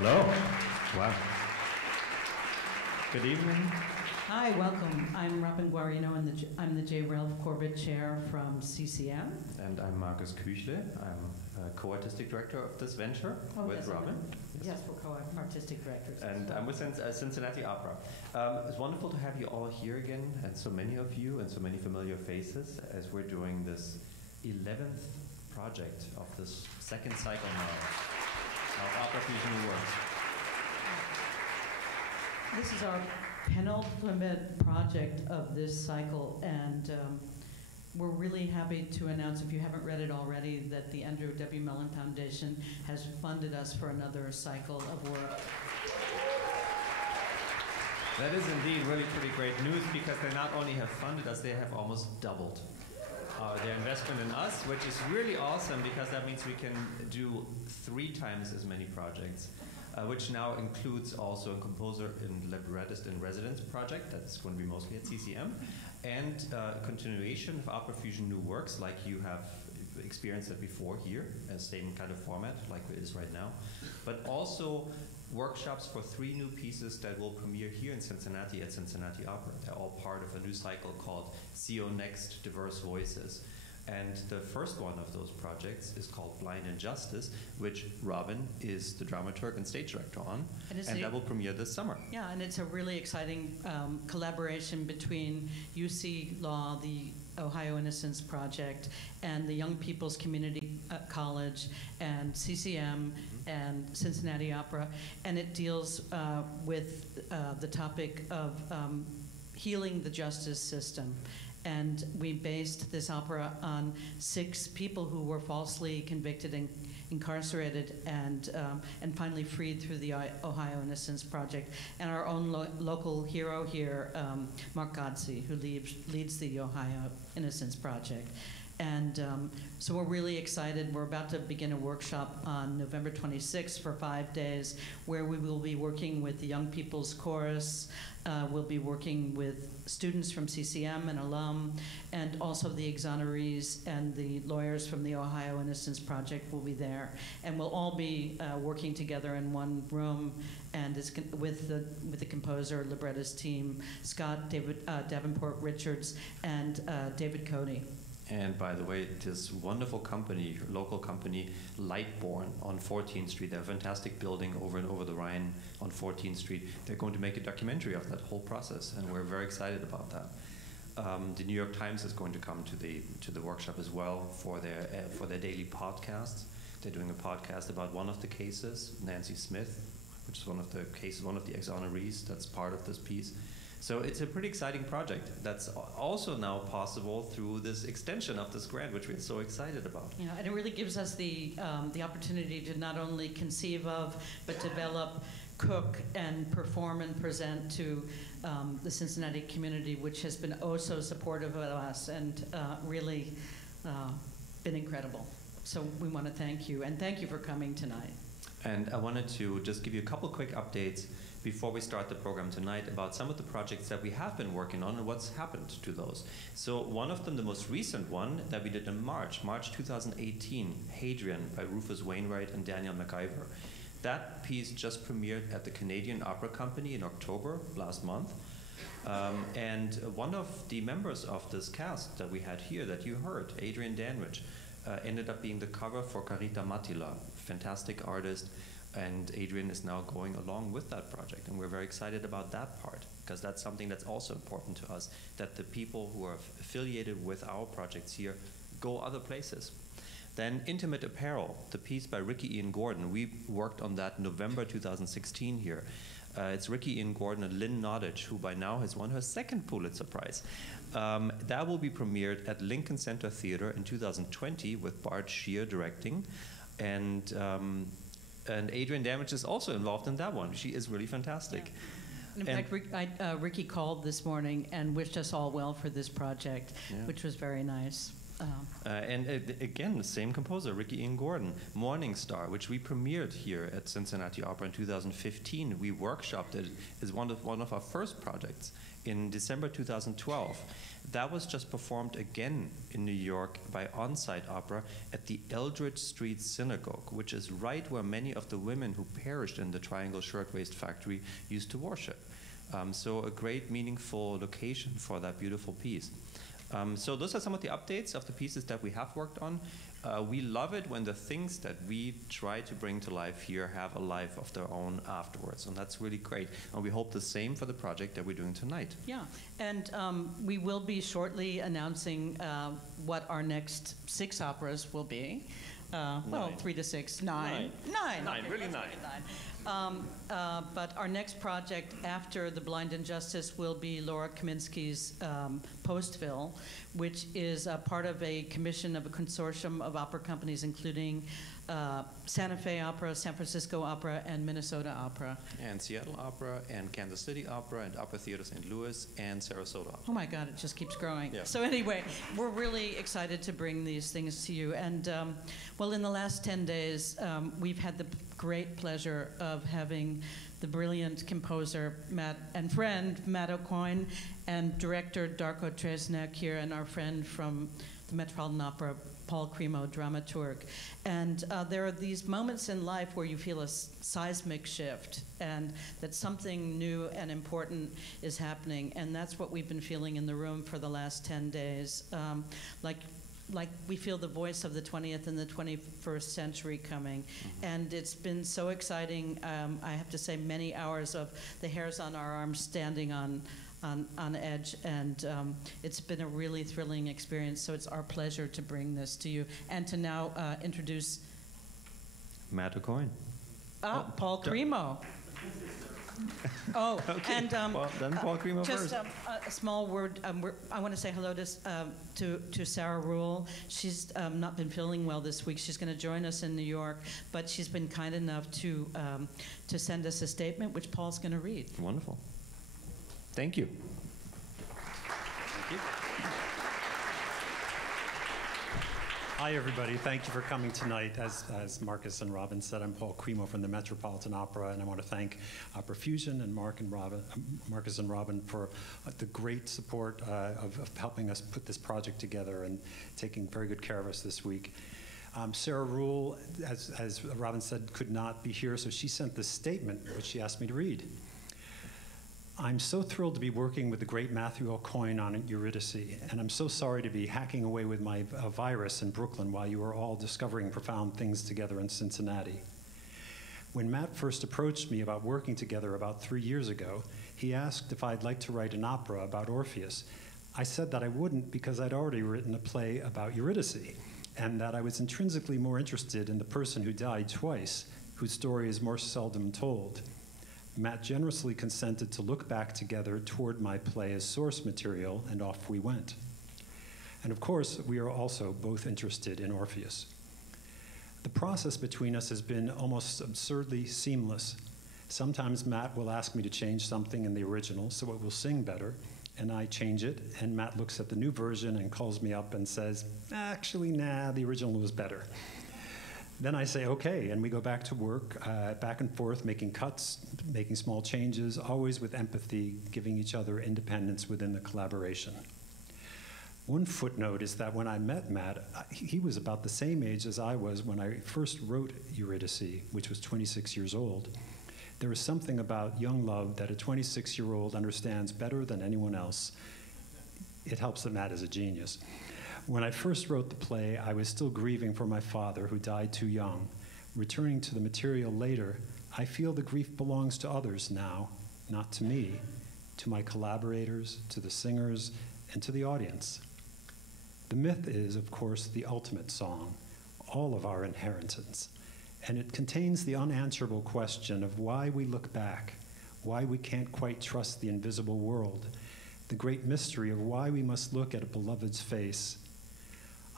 Hello. Wow. Good evening. Hi, welcome. I'm Robin Guarino, and I'm the J. Ralph Corbett Chair from CCM. And I'm Markus Küchle. I'm co-artistic director of this venture with Robin. Yes, we're co-artistic directors. And I'm with Cincinnati Opera. It's wonderful to have you all here again, and so many of you, and so many familiar faces, as we're doing this 11th project of this second cycle now of Opera Fusion New Works. This is our penultimate project of this cycle, and we're really happy to announce, if you haven't read it already, that the Andrew W. Mellon Foundation has funded us for another cycle of work. That is indeed really pretty great news, because they not only have funded us, they have almost doubled their investment in us, which is really awesome, because that means we can do 3 times as many projects. Which now includes also a composer and librettist in residence project that's going to be mostly at CCM, and a continuation of Opera Fusion New Works, like you have experienced it before here, as same kind of format like it is right now, but also workshops for 3 new pieces that will premiere here in Cincinnati at Cincinnati Opera. They're all part of a new cycle called CO Next Diverse Voices. And the first one of those projects is called Blind Injustice, which Robin is the dramaturg and stage director on, and that will premiere this summer. Yeah, and it's a really exciting collaboration between UC Law, the Ohio Innocence Project, and the Young People's Community College, and CCM, and Cincinnati Opera, and it deals with the topic of healing the justice system. And we based this opera on 6 people who were falsely convicted and incarcerated and finally freed through the Ohio Innocence Project. And our own local hero here, Mark Godsey, who leads the Ohio Innocence Project. And so we're really excited. We're about to begin a workshop on November 26th for 5 days, where we will be working with the Young People's Chorus. We'll be working with students from CCM and alum, and also the exonerees and the lawyers from the Ohio Innocence Project will be there. And we'll all be working together in one room, and with the composer, librettist team, Scott Davenport Richards, and David Cody. And by the way, this wonderful company, local company, Lightborn on 14th Street, they're a fantastic building over and over the Rhine on 14th Street. They're going to make a documentary of that whole process, and we're very excited about that. The New York Times is going to come to the workshop as well for their daily podcasts. They're doing a podcast about one of the cases, Nancy Smith, which is one of the cases, one of the exonerees that's part of this piece. So it's a pretty exciting project that's also now possible through this extension of this grant, which we're so excited about. Yeah, and it really gives us the opportunity to not only conceive of, but develop, cook, and perform and present to the Cincinnati community, which has been oh so supportive of us and really been incredible. So we want to thank you, and thank you for coming tonight. And I wanted to just give you a couple quick updates before we start the program tonight about some of the projects that we have been working on and what's happened to those. So one of them, the most recent one that we did in March 2018, Hadrian by Rufus Wainwright and Daniel MacIver. That piece just premiered at the Canadian Opera Company in October last month. And one of the members of this cast that we had here that you heard, Adrian Danrich, ended up being the cover for Carita Mattila, fantastic artist. And Adrian is now going along with that project, and we're very excited about that part, because that's something that's also important to us, that the people who are affiliated with our projects here go other places. Then Intimate Apparel, the piece by Ricky Ian Gordon. We worked on that November 2016 here. It's Ricky Ian Gordon and Lynn Nottage, who by now has won her 2nd Pulitzer Prize. That will be premiered at Lincoln Center Theater in 2020 with Bart Shear directing. And Adrian Damage is also involved in that one. She is really fantastic. Yeah. In fact, Ricky called this morning and wished us all well for this project, which was very nice. Again, the same composer, Ricky Ian Gordon, Morning Star, which we premiered here at Cincinnati Opera in 2015. We workshopped it as one of our first projects. in December 2012. That was just performed again in New York by On-Site Opera at the Eldridge Street Synagogue, which is right where many of the women who perished in the Triangle Shirtwaist Factory used to worship. So a great, meaningful location for that beautiful piece. So those are some of the updates of the pieces that we have worked on. We love it when the things that we try to bring to life here have a life of their own afterwards, and that's really great. And we hope the same for the project that we're doing tonight. Yeah, and we will be shortly announcing what our next 6 operas will be. Well, 3 to 6, 9. 9. 9, Okay, really let's 9. make it 9. But our next project after The Blind Injustice will be Laura Kaminsky's Postville, which is part of a commission of a consortium of opera companies, including Santa Fe Opera, San Francisco Opera, and Minnesota Opera. And Seattle Opera, and Kansas City Opera, and Opera Theater St. Louis, and Sarasota Opera. Oh my God, it just keeps growing. Yeah. So anyway, we're really excited to bring these things to you. And well, in the last 10 days, we've had the great pleasure of having the brilliant composer and friend Matt O'Coin and director Darko Tresnek here, and our friend from the Metropolitan Opera, Paul Cremo, dramaturg. And there are these moments in life where you feel a seismic shift and that something new and important is happening. And that's what we've been feeling in the room for the last 10 days. Like we feel the voice of the 20th and the 21st century coming. And it's been so exciting. I have to say, many hours of the hairs on our arms standing on edge, and it's been a really thrilling experience. So it's our pleasure to bring this to you and to now introduce Matt O'Coin. Paul Cremo. Oh, Okay. and well, then Paul Cremo just first. a small word. I want to say hello to Sarah Rule. She's not been feeling well this week. She's going to join us in New York, but she's been kind enough to send us a statement, which Paul's going to read. Wonderful. Thank you. Thank you. Hi, everybody. Thank you for coming tonight. As Marcus and Robin said, I'm Paul Cremo from the Metropolitan Opera, and I want to thank Opera Fusion and Marcus and Robin for the great support of helping us put this project together and taking very good care of us this week. Sarah Rule, as Robin said, could not be here, so she sent this statement, which she asked me to read. I'm so thrilled to be working with the great Matthew O'Coin on Eurydice, and I'm so sorry to be hacking away with my virus in Brooklyn while you are all discovering profound things together in Cincinnati. When Matt first approached me about working together about 3 years ago, he asked if I'd like to write an opera about Orpheus. I said that I wouldn't because I'd already written a play about Eurydice, and that I was intrinsically more interested in the person who died twice, whose story is more seldom told. Matt generously consented to look back together toward my play as source material, and off we went. And of course, we are also both interested in Orpheus. The process between us has been almost absurdly seamless. Sometimes Matt will ask me to change something in the original so it will sing better, and I change it, and Matt looks at the new version and calls me up and says, actually, nah, the original was better. Then I say, okay, and we go back to work, back and forth, making cuts, making small changes, always with empathy, giving each other independence within the collaboration. One footnote is that when I met Matt, he was about the same age as I was when I first wrote Eurydice, which was 26 years old. There is something about young love that a 26-year-old understands better than anyone else. It helps that Matt is a genius. When I first wrote the play, I was still grieving for my father, who died too young. Returning to the material later, I feel the grief belongs to others now, not to me, to my collaborators, to the singers, and to the audience. The myth is, of course, the ultimate song, all of our inheritance, and it contains the unanswerable question of why we look back, why we can't quite trust the invisible world, the great mystery of why we must look at a beloved's face.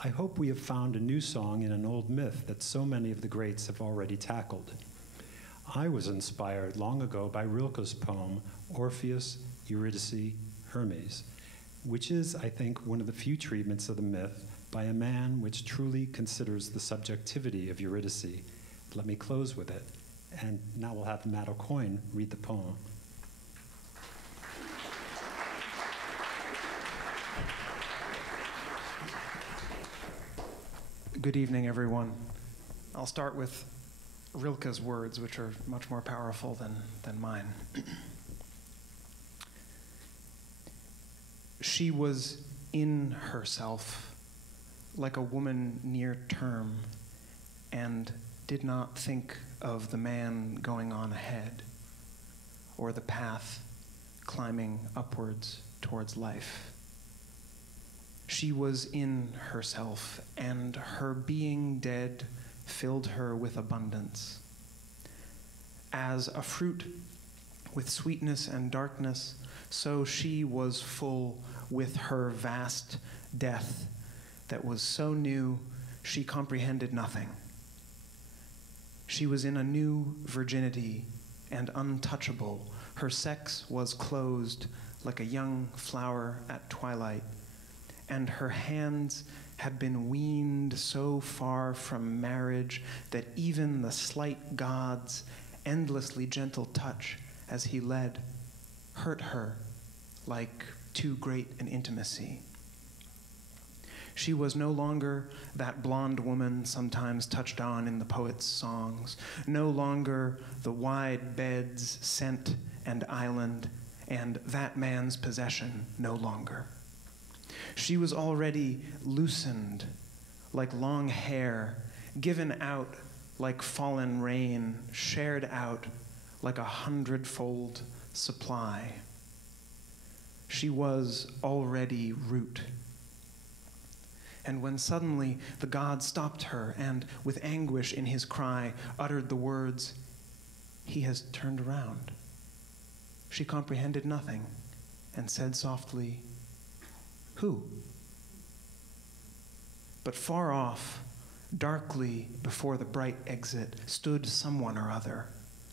I hope we have found a new song in an old myth that so many of the greats have already tackled. I was inspired long ago by Rilke's poem, Orpheus, Eurydice, Hermes, which is, I think, one of the few treatments of the myth by a man which truly considers the subjectivity of Eurydice. Let me close with it, and now we'll have Matt O'Coin read the poem. Good evening, everyone. I'll start with Rilke's words, which are much more powerful than mine. She was in herself, like a woman near term, and did not think of the man going on ahead, or the path climbing upwards towards life. She was in herself, and her being dead filled her with abundance. As a fruit with sweetness and darkness, so she was full with her vast death that was so new she comprehended nothing. She was in a new virginity and untouchable. Her sex was closed like a young flower at twilight, and her hands had been weaned so far from marriage that even the slight god's endlessly gentle touch as he led hurt her like too great an intimacy. She was no longer that blonde woman sometimes touched on in the poet's songs, no longer the wide bed's scent and island, and that man's possession no longer. She was already loosened like long hair, given out like fallen rain, shared out like a 100-fold supply. She was already root. And when suddenly the god stopped her and, with anguish in his cry, uttered the words, "He has turned around," she comprehended nothing and said softly, "Who?" But far off, darkly before the bright exit, stood someone or other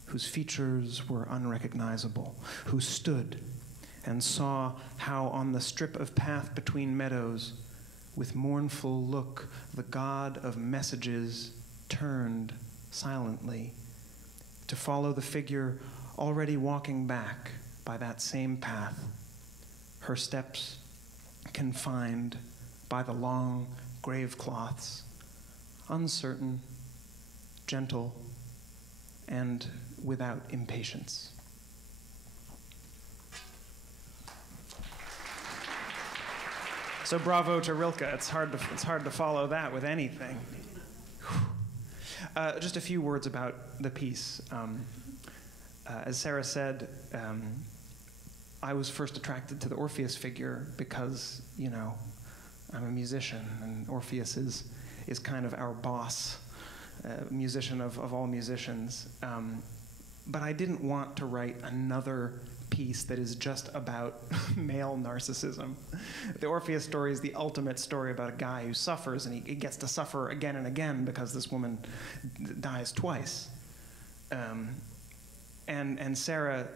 whose features were unrecognizable, who stood and saw how on the strip of path between meadows, with mournful look, the god of messages turned silently to follow the figure already walking back by that same path, her steps confined by the long grave cloths, uncertain, gentle, and without impatience. So bravo to Rilke. It's hard to follow that with anything. Just a few words about the piece. As Sarah said, I was first attracted to the Orpheus figure because, you know, I'm a musician, and Orpheus is kind of our boss, musician of all musicians. But I didn't want to write another piece that is just about male narcissism. The Orpheus story is the ultimate story about a guy who suffers, and he gets to suffer again and again because this woman dies twice. And Sarah,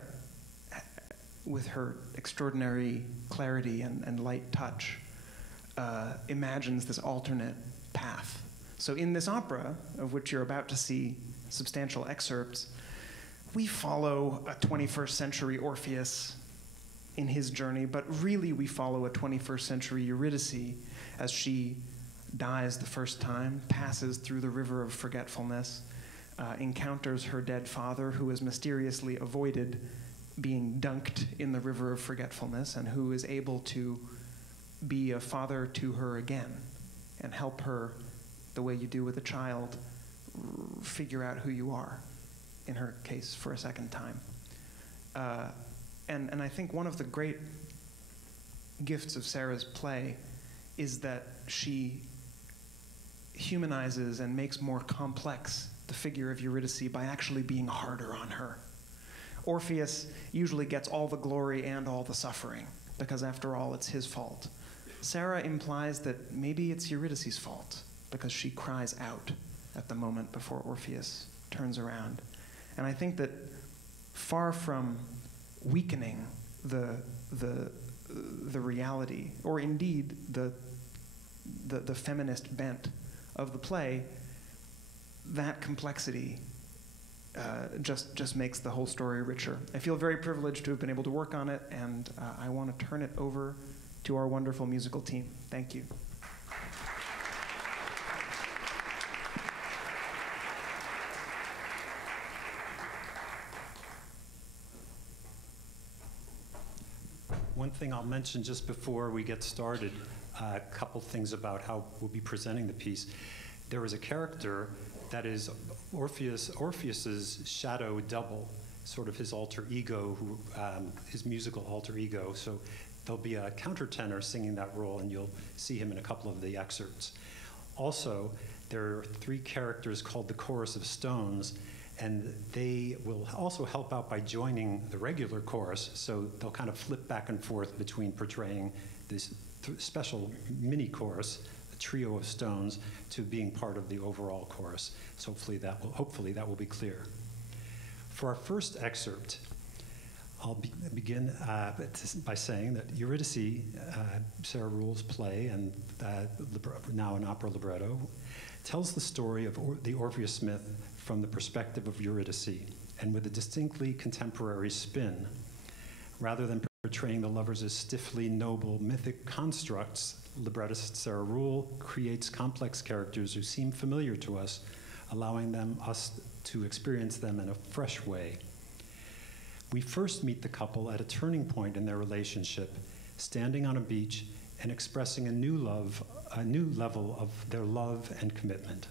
with her extraordinary clarity and light touch, imagines this alternate path. So in this opera, of which you're about to see substantial excerpts, we follow a 21st century Orpheus in his journey, but really we follow a 21st century Eurydice as she dies the first time, passes through the river of forgetfulness, encounters her dead father, who has mysteriously avoided being dunked in the river of forgetfulness, and who is able to be a father to her again and help her the way you do with a child figure out who you are, in her case for a second time. And I think one of the great gifts of Sarah's play is that she humanizes and makes more complex the figure of Eurydice by actually being harder on her. Orpheus usually gets all the glory and all the suffering, because after all, it's his fault. Sarah implies that maybe it's Eurydice's fault, because she cries out at the moment before Orpheus turns around. And I think that far from weakening the reality, or indeed the feminist bent of the play, that complexity just makes the whole story richer. I feel very privileged to have been able to work on it, and I want to turn it over to our wonderful musical team. Thank you. One thing I'll mention just before we get started, a couple things about how we'll be presenting the piece. There is a character that is Orpheus's shadow double, sort of his alter ego, his musical alter ego. So there'll be a countertenor singing that role, and you'll see him in a couple of the excerpts. Also, there are 3 characters called the Chorus of Stones, and they will also help out by joining the regular chorus, so they'll kind of flip back and forth between portraying this special mini chorus, a trio of stones, to being part of the overall chorus. So hopefully that will be clear. For our first excerpt, I'll begin by saying that Eurydice, Sarah Ruhl's play, and now an opera libretto, tells the story of the Orpheus myth from the perspective of Eurydice, and with a distinctly contemporary spin. Rather than portraying the lovers as stiffly noble mythic constructs, librettist Sarah Ruhl creates complex characters who seem familiar to us, allowing us to experience them in a fresh way. We first meet the couple at a turning point in their relationship, standing on a beach and expressing a new level of their love and commitment.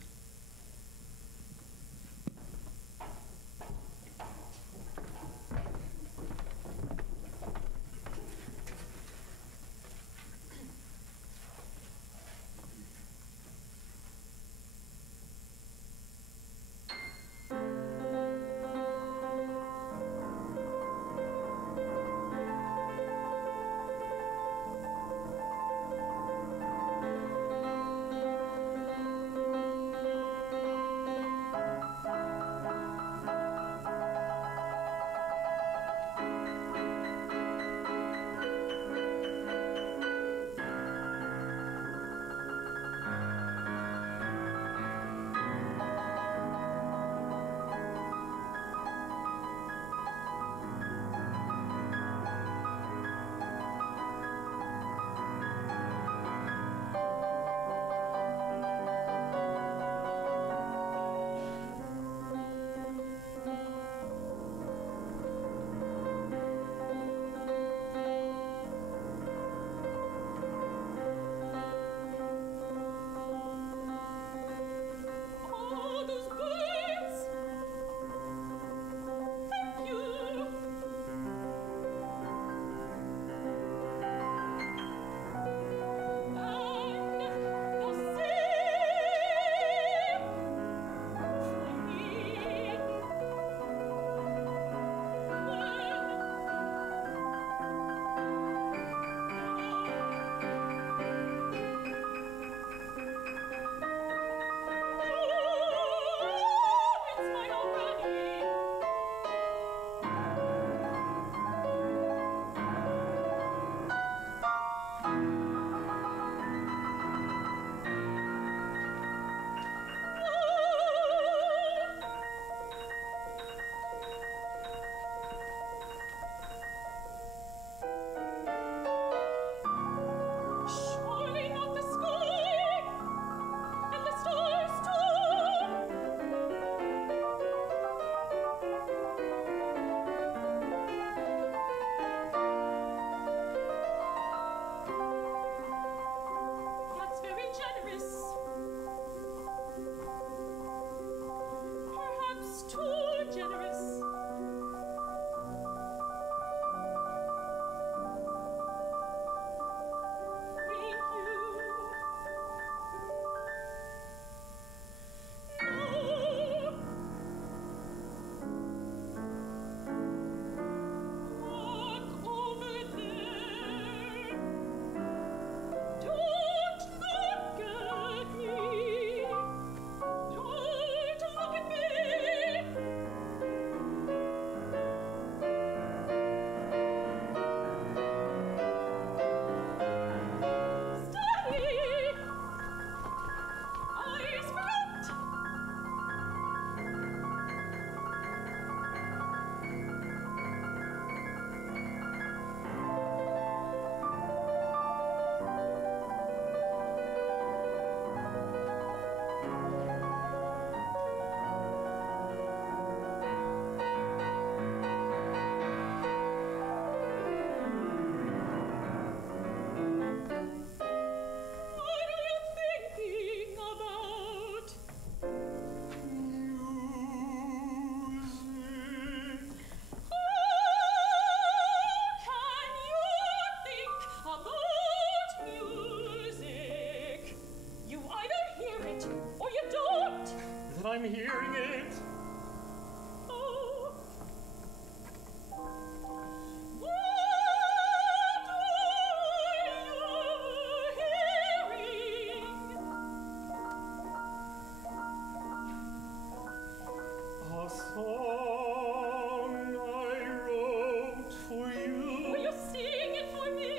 song I wrote for you. Will you sing it for me?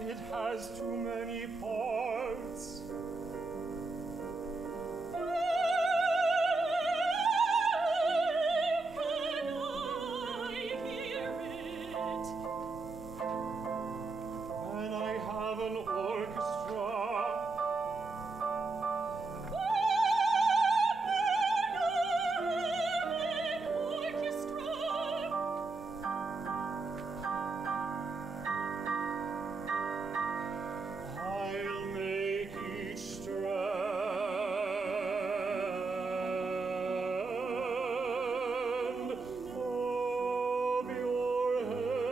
It has too many parts. Can I hear it? And I have an orchestra. I'll make each strand of your hair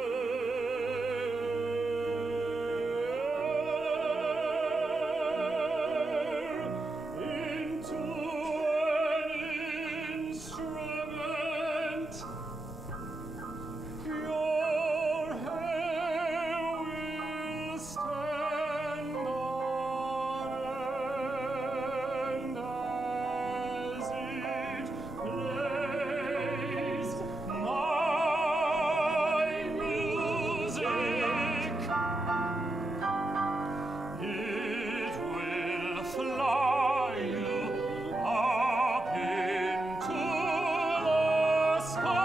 into an instrument. Your hair will stand on end as it plays my music. It will fly you up into the sky.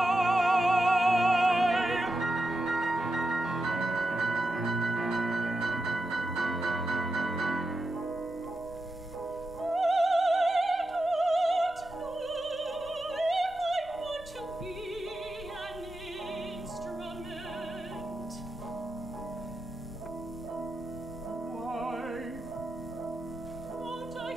Why? Oh, the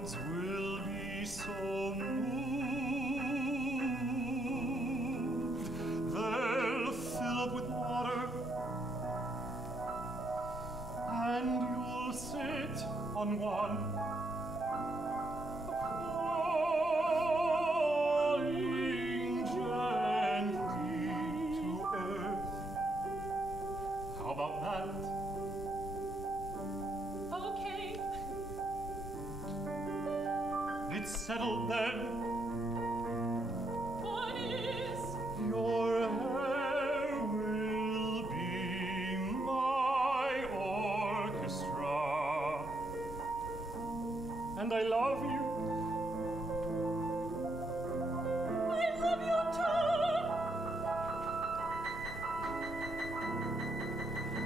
clouds will be so moved, they'll fill up with water, and you'll sit on one, falling gently to earth. How about that? Okay. It's settled then. What is? Your hair will be my orchestra. And I love you. I love you too.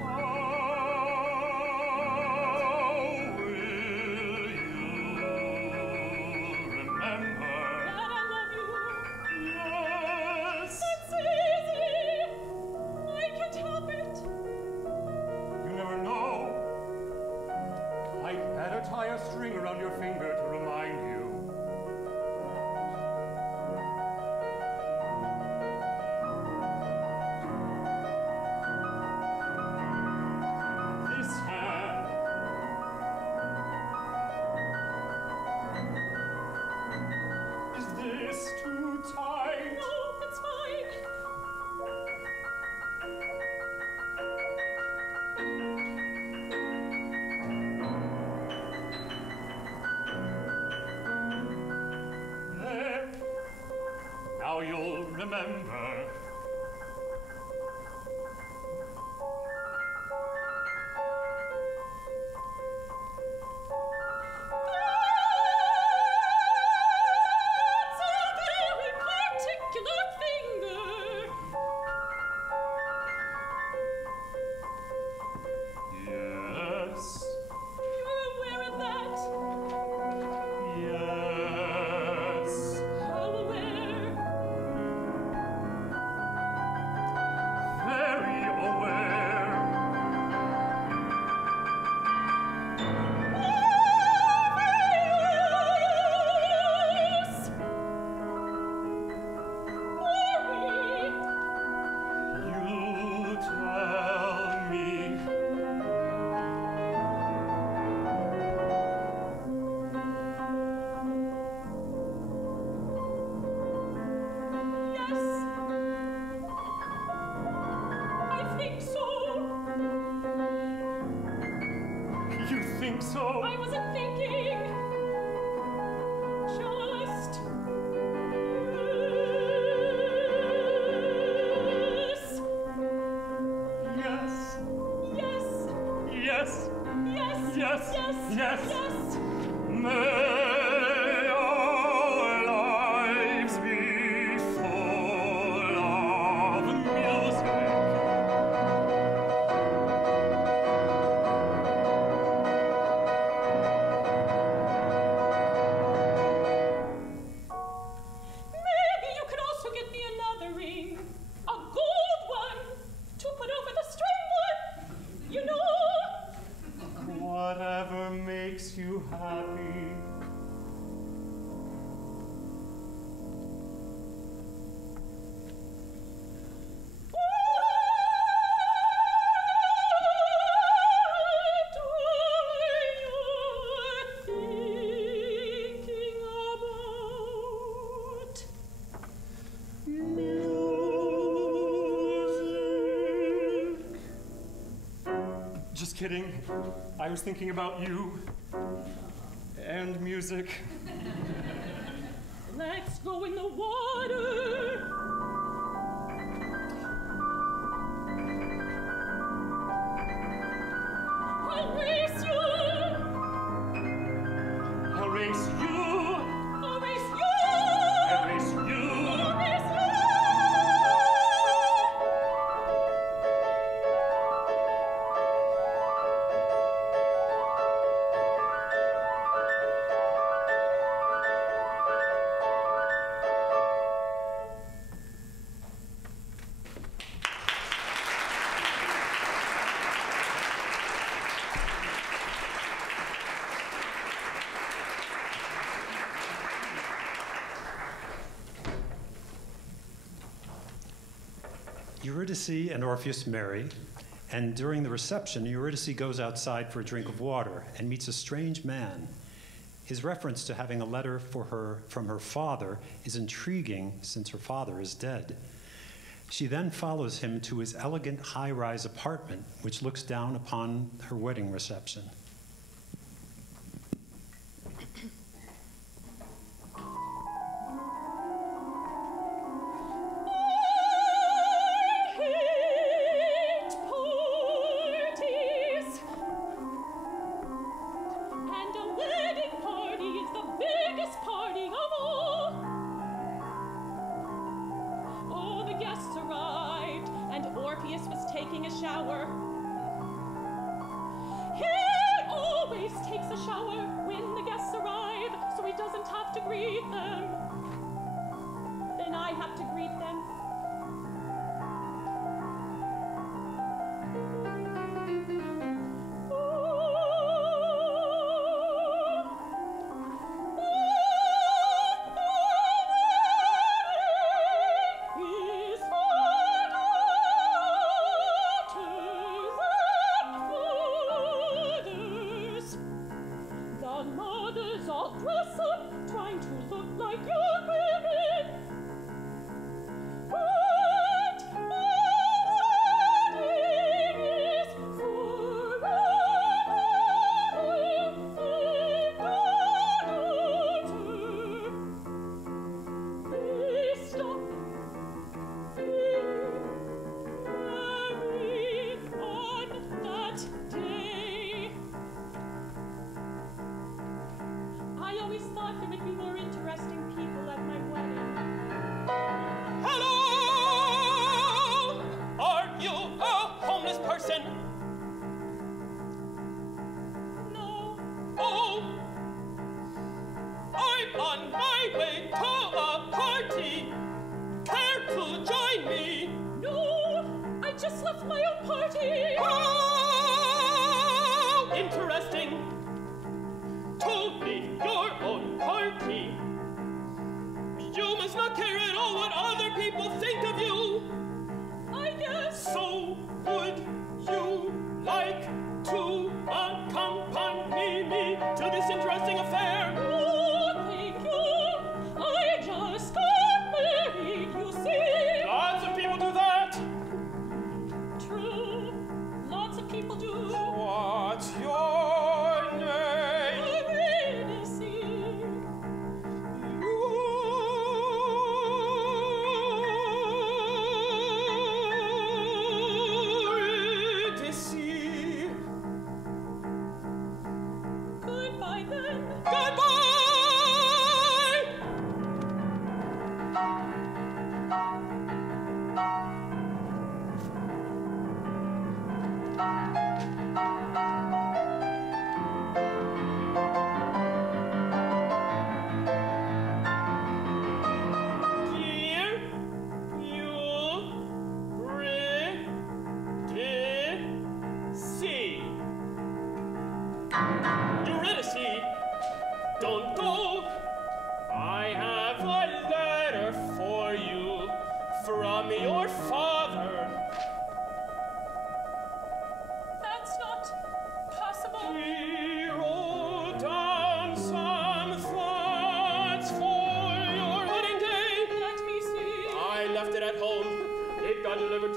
How will you remember? That I love you. Yes. It's easy. I can't help it. You never know. I'd better tie a string around your finger to remind you. This hand. Is this too tight? No, it's fine. There. Now you'll remember. That's a very particular finger. Yes. You're aware of that? Yes. How aware? Yes. Yes. May our lives be full of music. Maybe you could also get me another ring. A gold one. To put over the string one. You know. Whatever makes you happy. Just kidding. I was thinking about you and music. Let's go in the water. I'll race you. I'll race you. I'll race you. I'll race you. I'll race you. Eurydice and Orpheus marry, and during the reception, Eurydice goes outside for a drink of water and meets a strange man. His reference to having a letter for her from her father is intriguing since her father is dead. She then follows him to his elegant high-rise apartment, which looks down upon her wedding reception.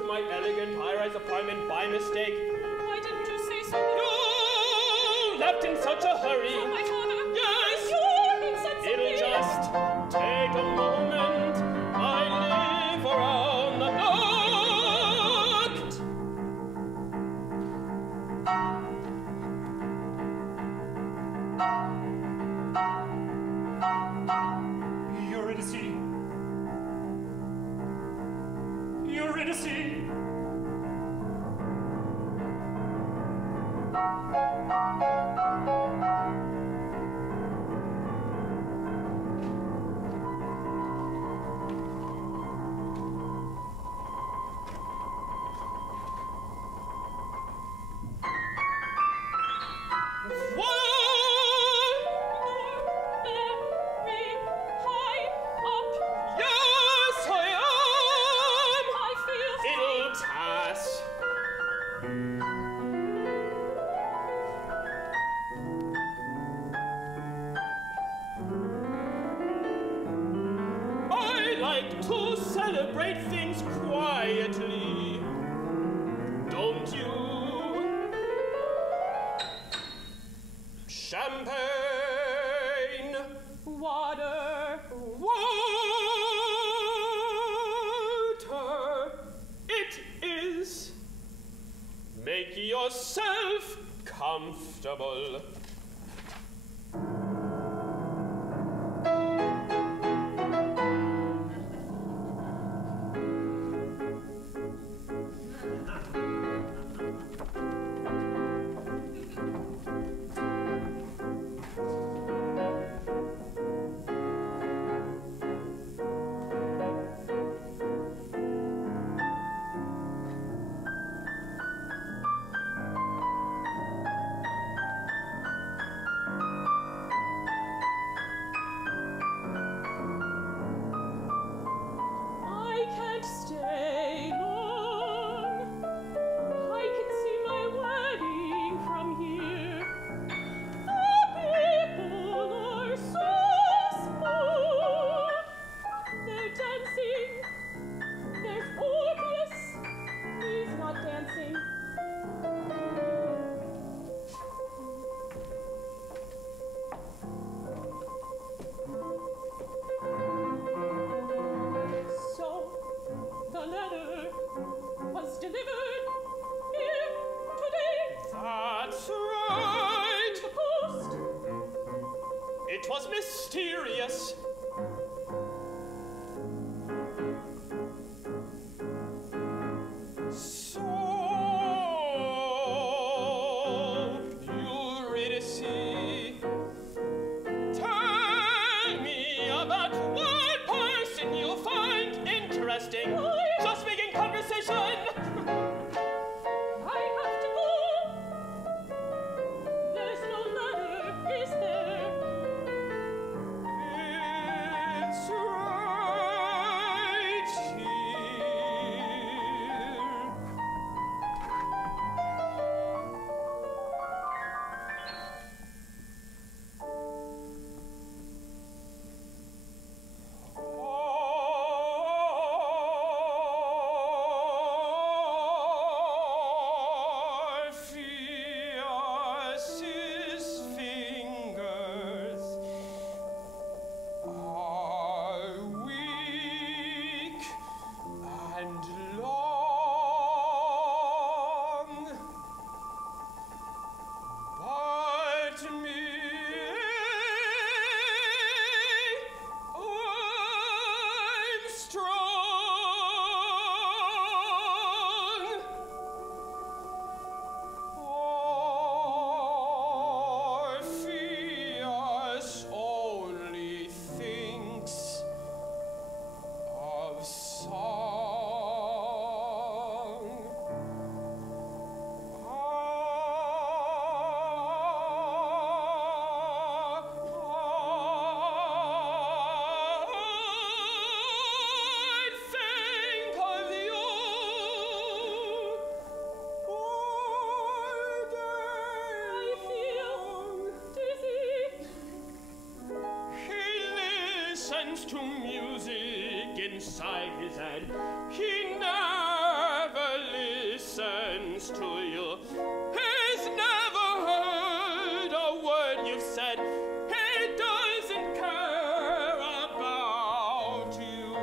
my elegant high-rise apartment by mistake. Why didn't you say so? You left in such a hurry. Oh, my father. Yes. You're insensitive. It'll just take a moment. I live around the block. Eurydice. Eurydice. To celebrate things quietly, don't you? Champagne, Water. water, it is. Make yourself comfortable. It was mysterious. So, Eurydice, tell me about one person you find interesting. Just making conversation. To music inside his head, he never happens to you. He's never heard a word you've said. He doesn't care about you.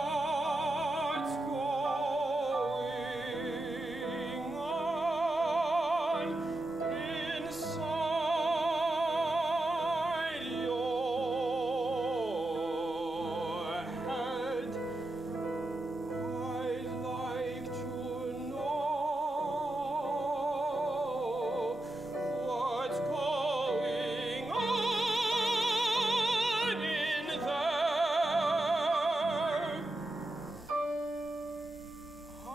What's going on inside your head? I'd like to know what's going on in there. I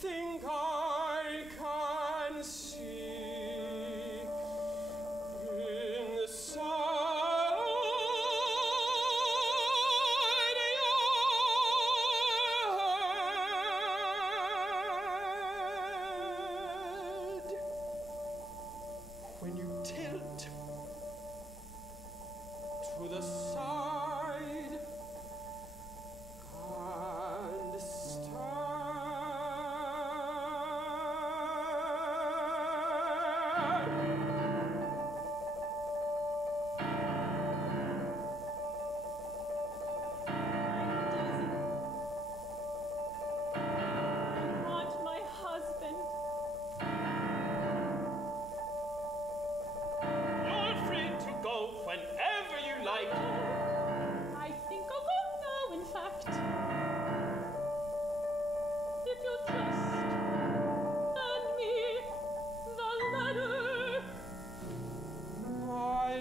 think I can see inside your head. When you tilt to the side and I want my husband. You're free to go whenever you like. I think I'll go now, in fact. If you'll just send me the letter. My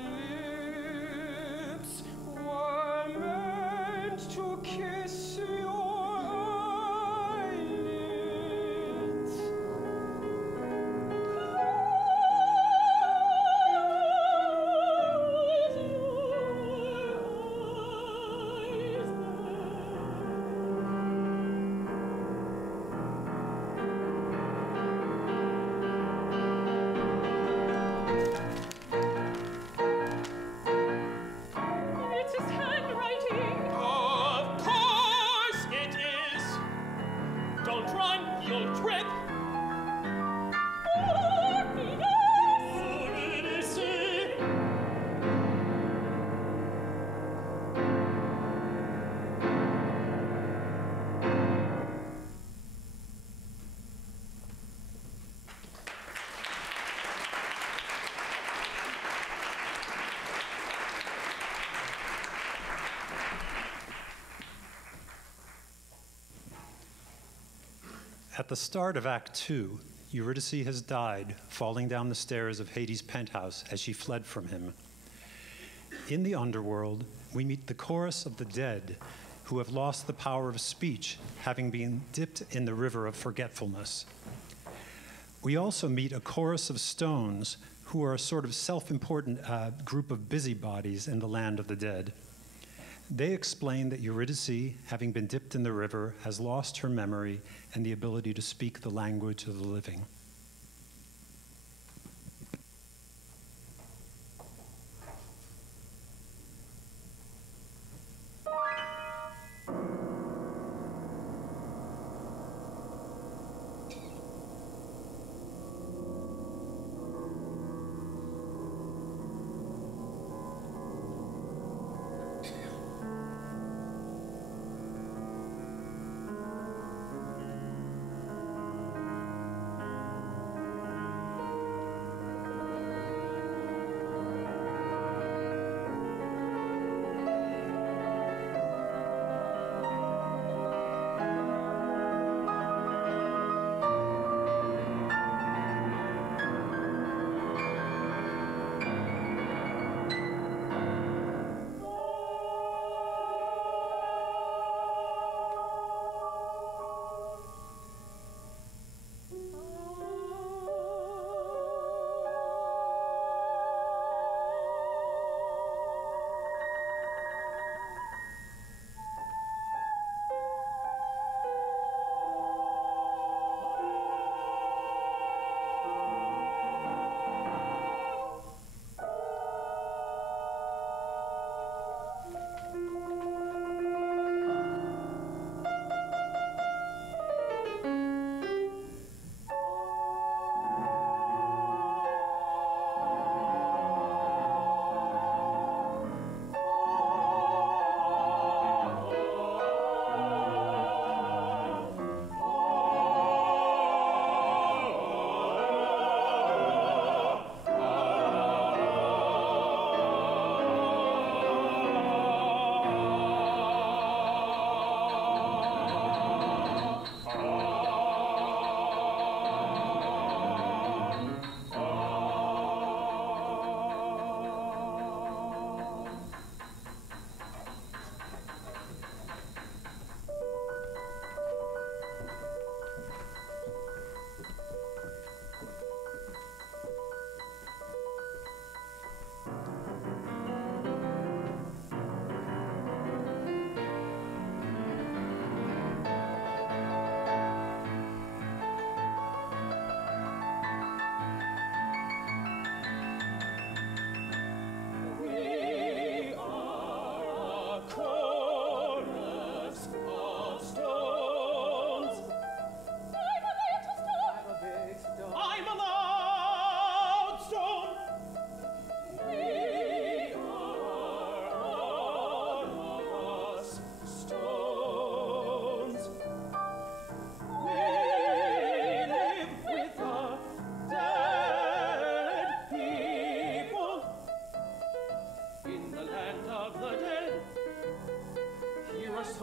lips were meant to kiss your eyelids. It's his handwriting. Of course it is. Don't run, you'll trip. Eurydice. At the start of Act 2, Eurydice has died, falling down the stairs of Hades' penthouse as she fled from him. In the underworld, we meet the chorus of the dead who have lost the power of speech, having been dipped in the river of forgetfulness. We also meet a chorus of stones who are a sort of self-important group of busybodies in the land of the dead. They explain that Eurydice, having been dipped in the river, has lost her memory and the ability to speak the language of the living.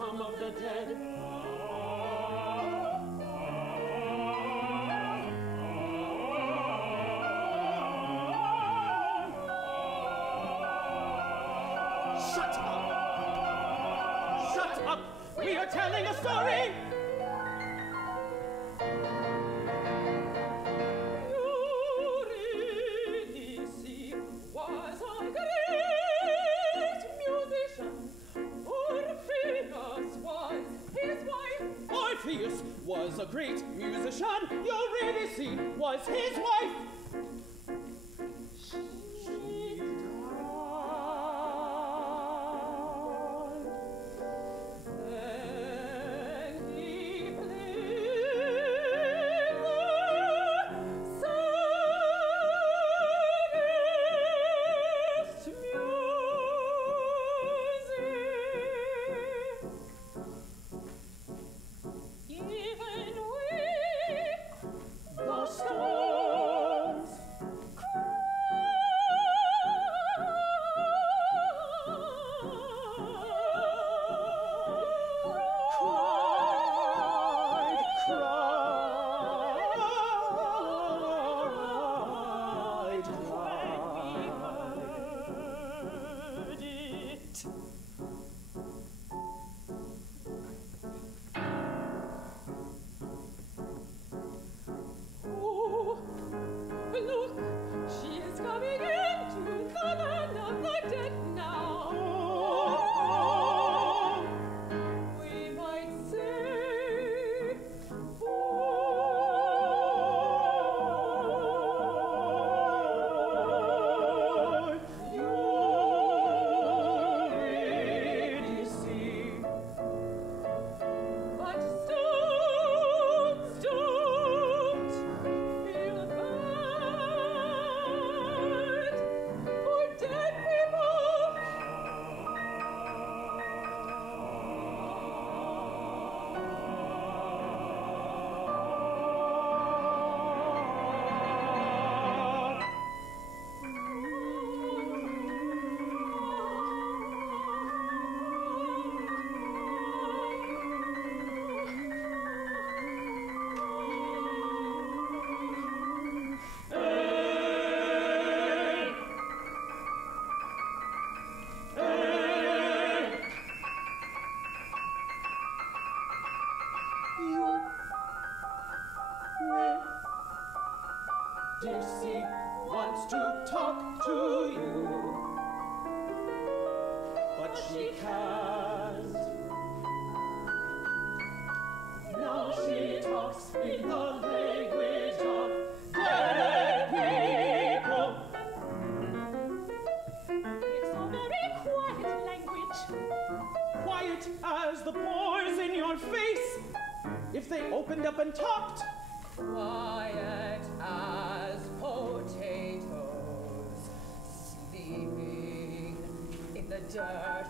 some of the dead. Shut up! Shut up! We are telling a story! Eurydice was a great musician. Orpheus was his wife. Orpheus was a great musician. Eurydice was his wife. Eurydice wants to talk to you, but she can't. Now she talks in the language of dead people. It's a very quiet language. Quiet as the pores in your face if they opened up and talked. Quiet as potatoes sleeping in the dirt.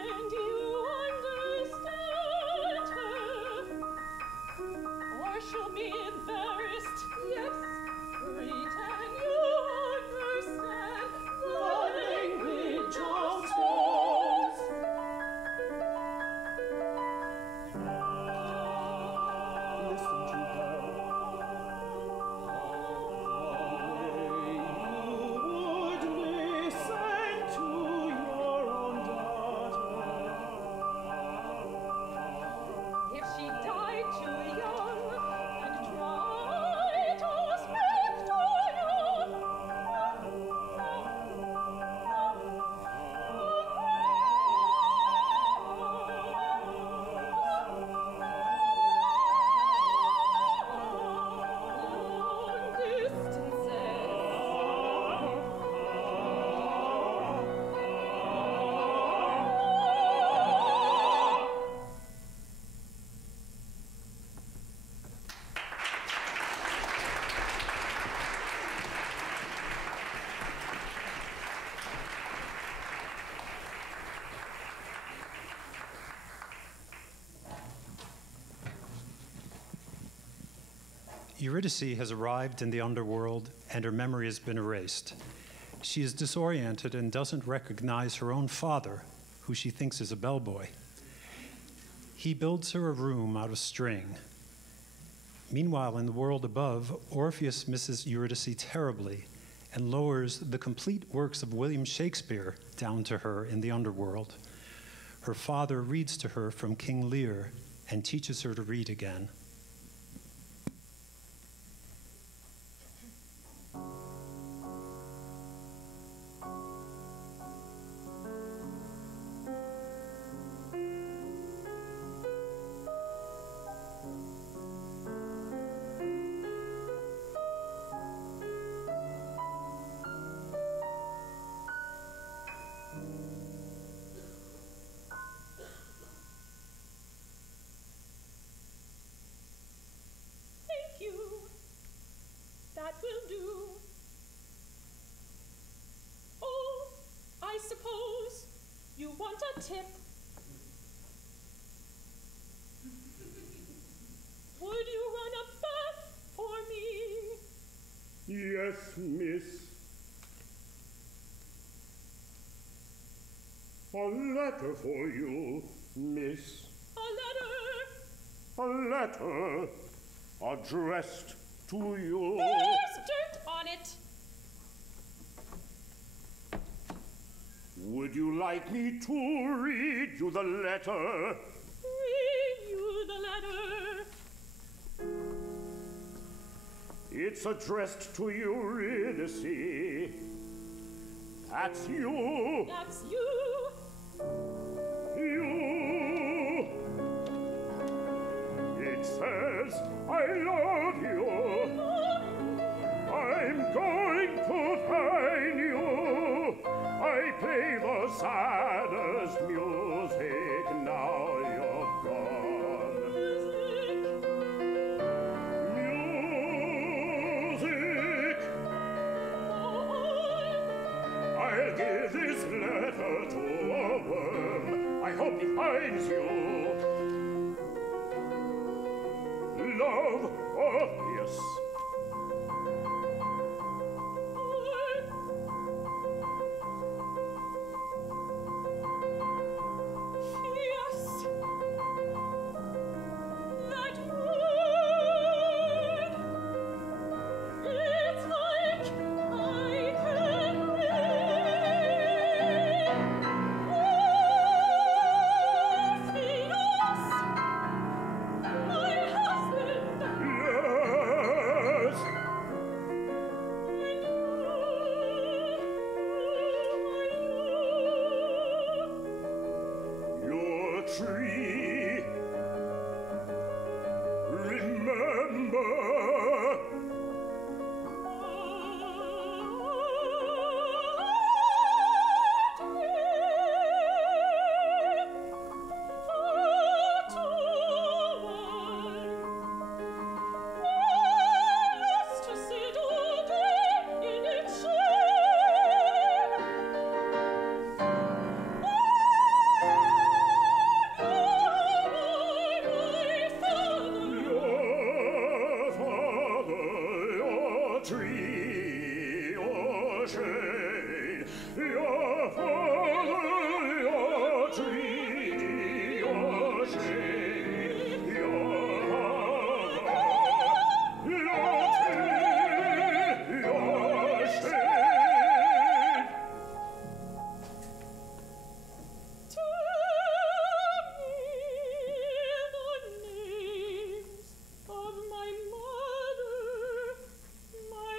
Pretend you understand her, or she'll be embarrassed. Yes, pretend you understand the language of stones. Listen to her. How you would listen to your own daughter. If she died too young and tried to speak to long Eurydice has arrived in the underworld and her memory has been erased. She is disoriented and doesn't recognize her own father, who she thinks is a bellboy. He builds her a room out of string. Meanwhile, in the world above, Orpheus misses Eurydice terribly and lowers the complete works of William Shakespeare down to her in the underworld. Her father reads to her from King Lear and teaches her to read again. Thank you. That will do. Oh, I suppose you want a tip. Would you run a bath for me? Yes, miss. A letter for you, miss. A letter. A letter addressed to you. There's dirt on it. Would you like me to read you the letter? Read you the letter. It's addressed to Eurydice. That's you. That's you. You. It says, I love you. I'm going to find you. I play the saddest music now you're gone. Music. I'll give this letter to a worm. I hope he finds you. Love, Orpheus. Yes. That word. It's like I can read. Orpheus, my husband. Yes. Your tree. Remember. Your father, your tree, your shade. Your father, your tree, your shade. Your father, your tree, your shade. Tell me the names of my mother, my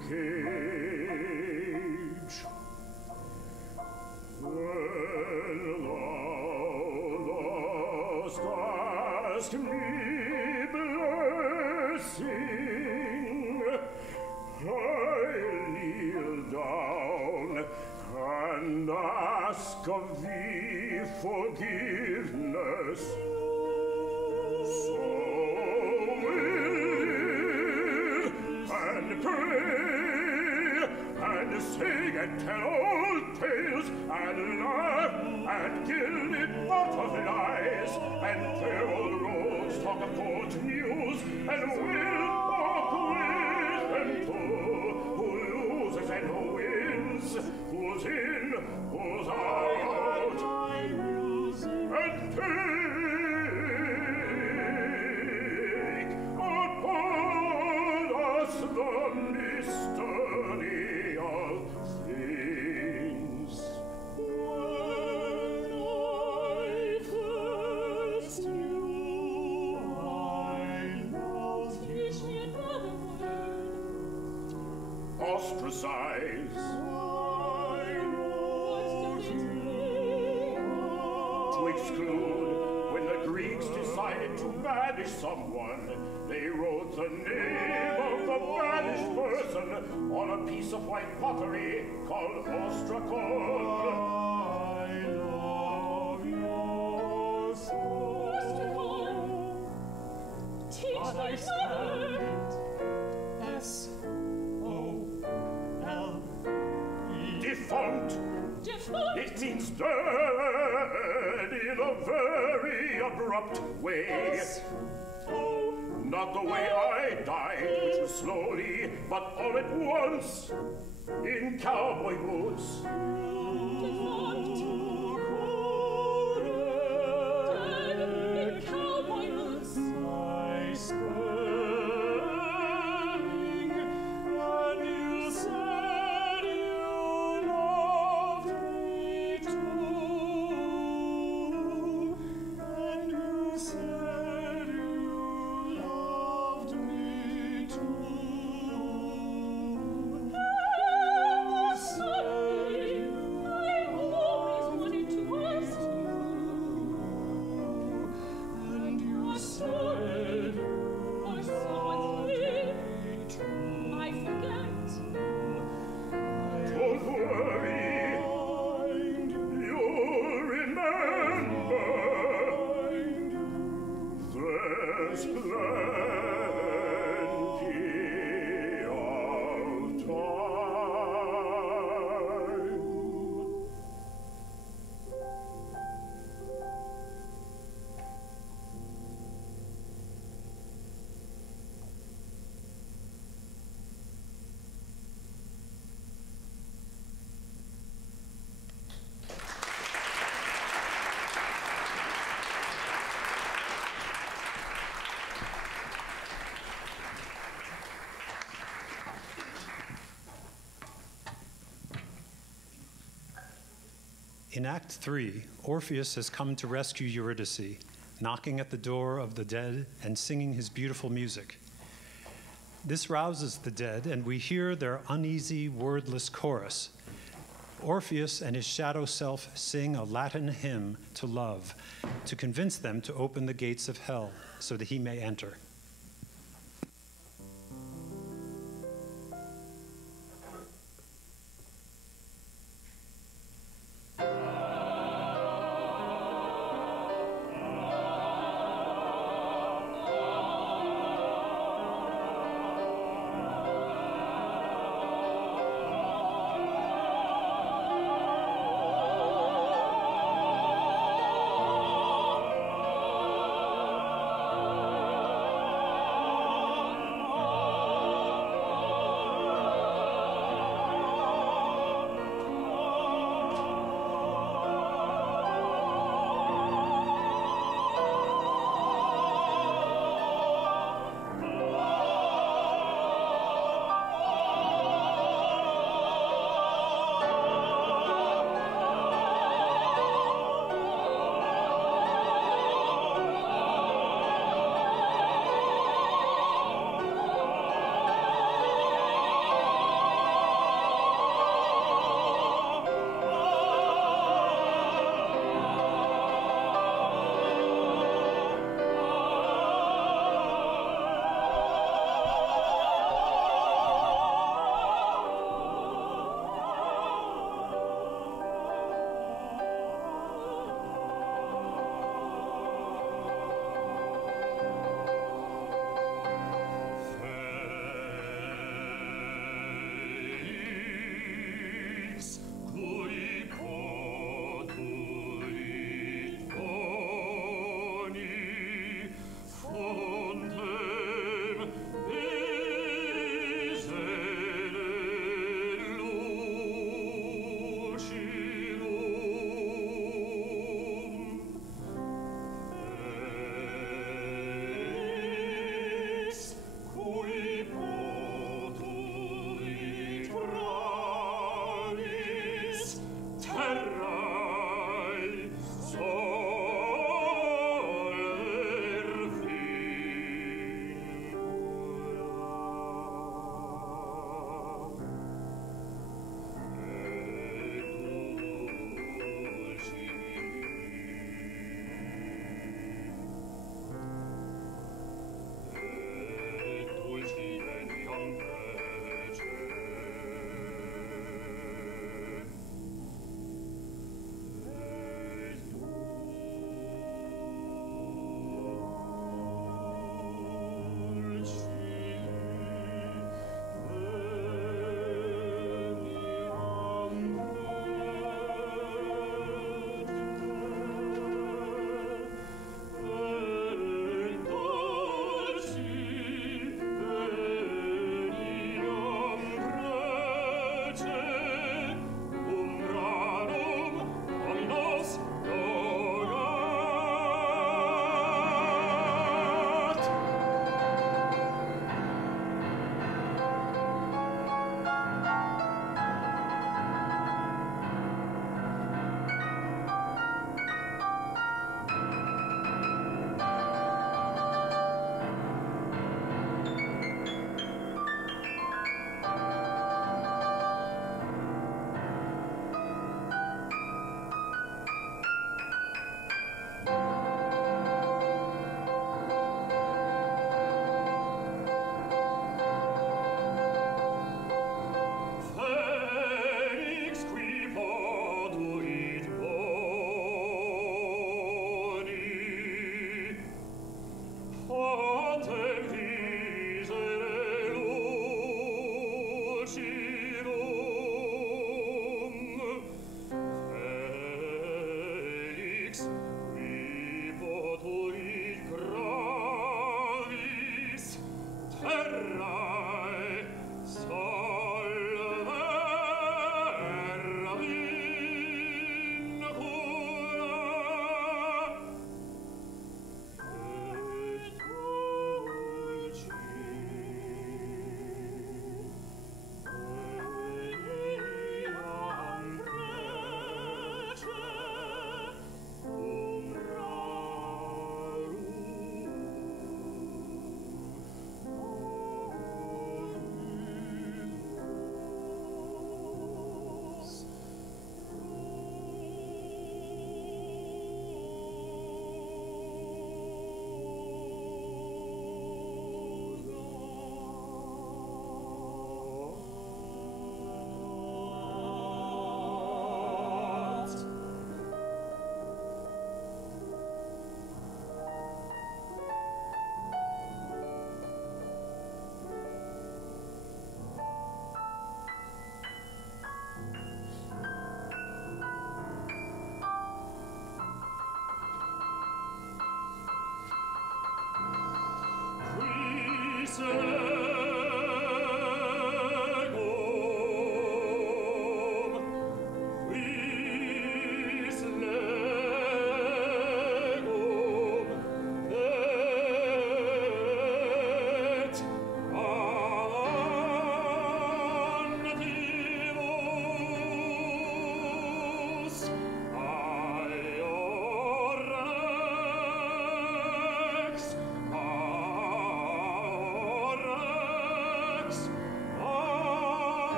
the cage. When thou dost ask me blessing, I kneel down and ask of thee forgiveness. So we'll live and pray and sing and tell old tales and laugh and gilded butterflies and play old rogues, talk of court news, and we'll talk with them too, who loses and who wins, who's in, who's out, and take upon us the mystery of things. When I first knew I loved you, Teach me another word. ostracize, What does it mean? to exclude. When the Greeks decided to banish someone, they wrote the name of the banished person on a piece of white pottery called ostracon. I love your Ostracon. Teach me another word. S-O-L-E. Defunct. Defunct. It means dead in a very abrupt way. Not the way I died, which was slowly, but all at once, in cowboy boots. Defunct. Dead in cowboy boots. My spelling, and you said you loved me too, and you said you loved me too. Sorry, I always wanted to ask you. And you said Or someone did. I forget. don't worry, you'll remember. There's plenty of time. In Act 3, Orpheus has come to rescue Eurydice, knocking at the door of the dead and singing his beautiful music. This rouses the dead, and we hear their uneasy, wordless chorus. Orpheus and his shadow self sing a Latin hymn to love, to convince them to open the gates of hell so that he may enter.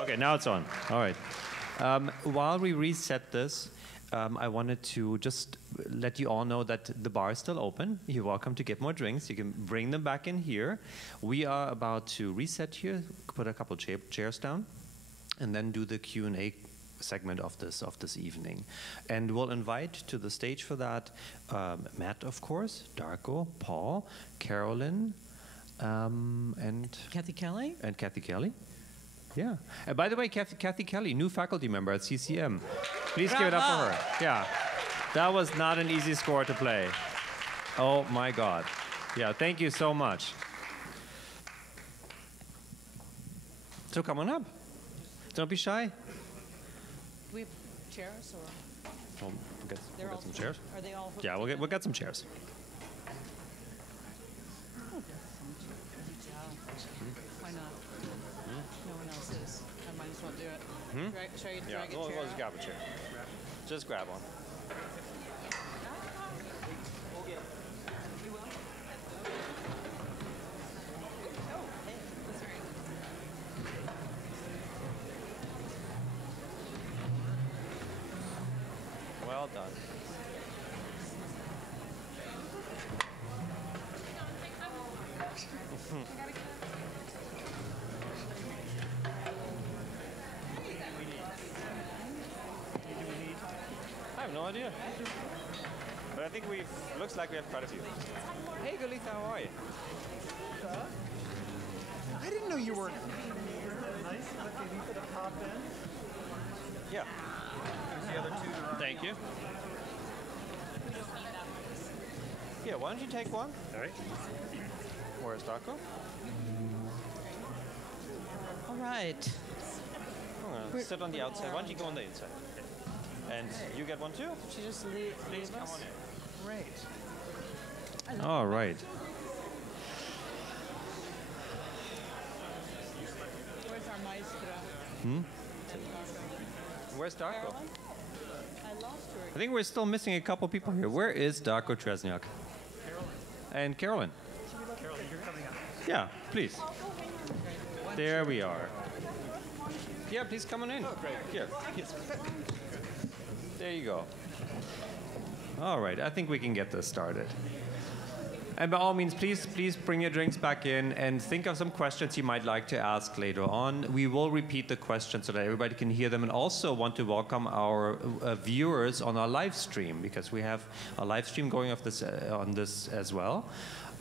Okay, now it's on. All right. While we reset this, I wanted to just let you all know that the bar is still open. You're welcome to get more drinks. You can bring them back in here. We are about to reset here, put a couple chairs down, and then do the Q&A segment of this evening. And we'll invite to the stage for that Matt, of course, Darko, Paul, Carolyn, and Kathy Kelly? And Kathy Kelly. Yeah. And by the way, Kathy Kelly, new faculty member at CCM. Please give it up for her. Yeah. That was not an easy score to play. Oh my God. Yeah, thank you so much. So come on up. Don't be shy. Do we have chairs or? We'll get some chairs. Are they all? Yeah, we'll get some chairs. Why not? No one else is. I might as well do it. Should I drag a chair? We'll just grab a chair. Just grab one. Well done. I have no idea. But I think looks like we have quite a few. Hey, Galitha, how are you? I didn't know you were. Nice, but they need to pop in. Yeah. The other two are Thank you. Yeah, why don't you take one? all right. Where's Darko? All right. Sit on the outside. Why don't you go on the inside? And you get one too? She just leave Come us? on in. Great. All right. Where's our maestro? Hmm? Where's Darko? I lost her. I think we're still missing a couple people here. Where is Darko Tresniak? And Carolyn. Carolyn, you're coming up. Yeah, please. There we are. Yeah, please come on in. Oh, great. Here. There you go. All right, I think we can get this started. And by all means, please bring your drinks back in and think of some questions you might like to ask later on. We will repeat the questions so that everybody can hear them, and also want to welcome our viewers on our live stream, because we have a live stream going on this as well.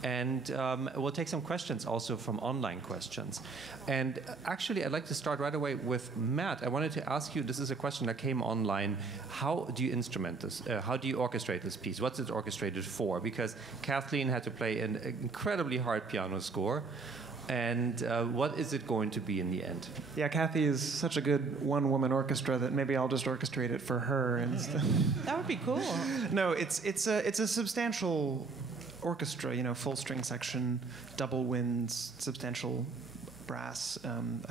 And we'll take some questions also from online questions. And actually, I'd like to start right away with Matt. I wanted to ask you, this is a question that came online. How do you instrument this? How do you orchestrate this piece? What's it orchestrated for? Because Kathleen had to play an incredibly hard piano score. And what is it going to be in the end? Yeah, Kathy is such a good one-woman orchestra that maybe I'll just orchestrate it for her instead. That would be cool. No, it's a substantial orchestra, you know, full string section, double winds, substantial brass,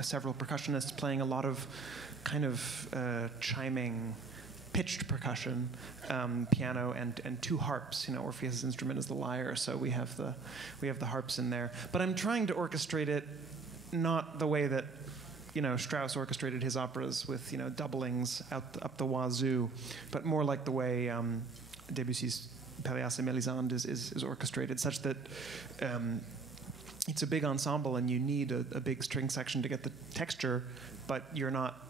several percussionists playing a lot of kind of chiming, pitched percussion, piano, and two harps. You know, Orpheus' instrument is the lyre, so we have the harps in there. But I'm trying to orchestrate it not the way that, you know, Strauss orchestrated his operas with, you know, doublings up the wazoo, but more like the way Debussy's Pelléas et Mélisande is orchestrated, such that it's a big ensemble and you need a big string section to get the texture, but you're not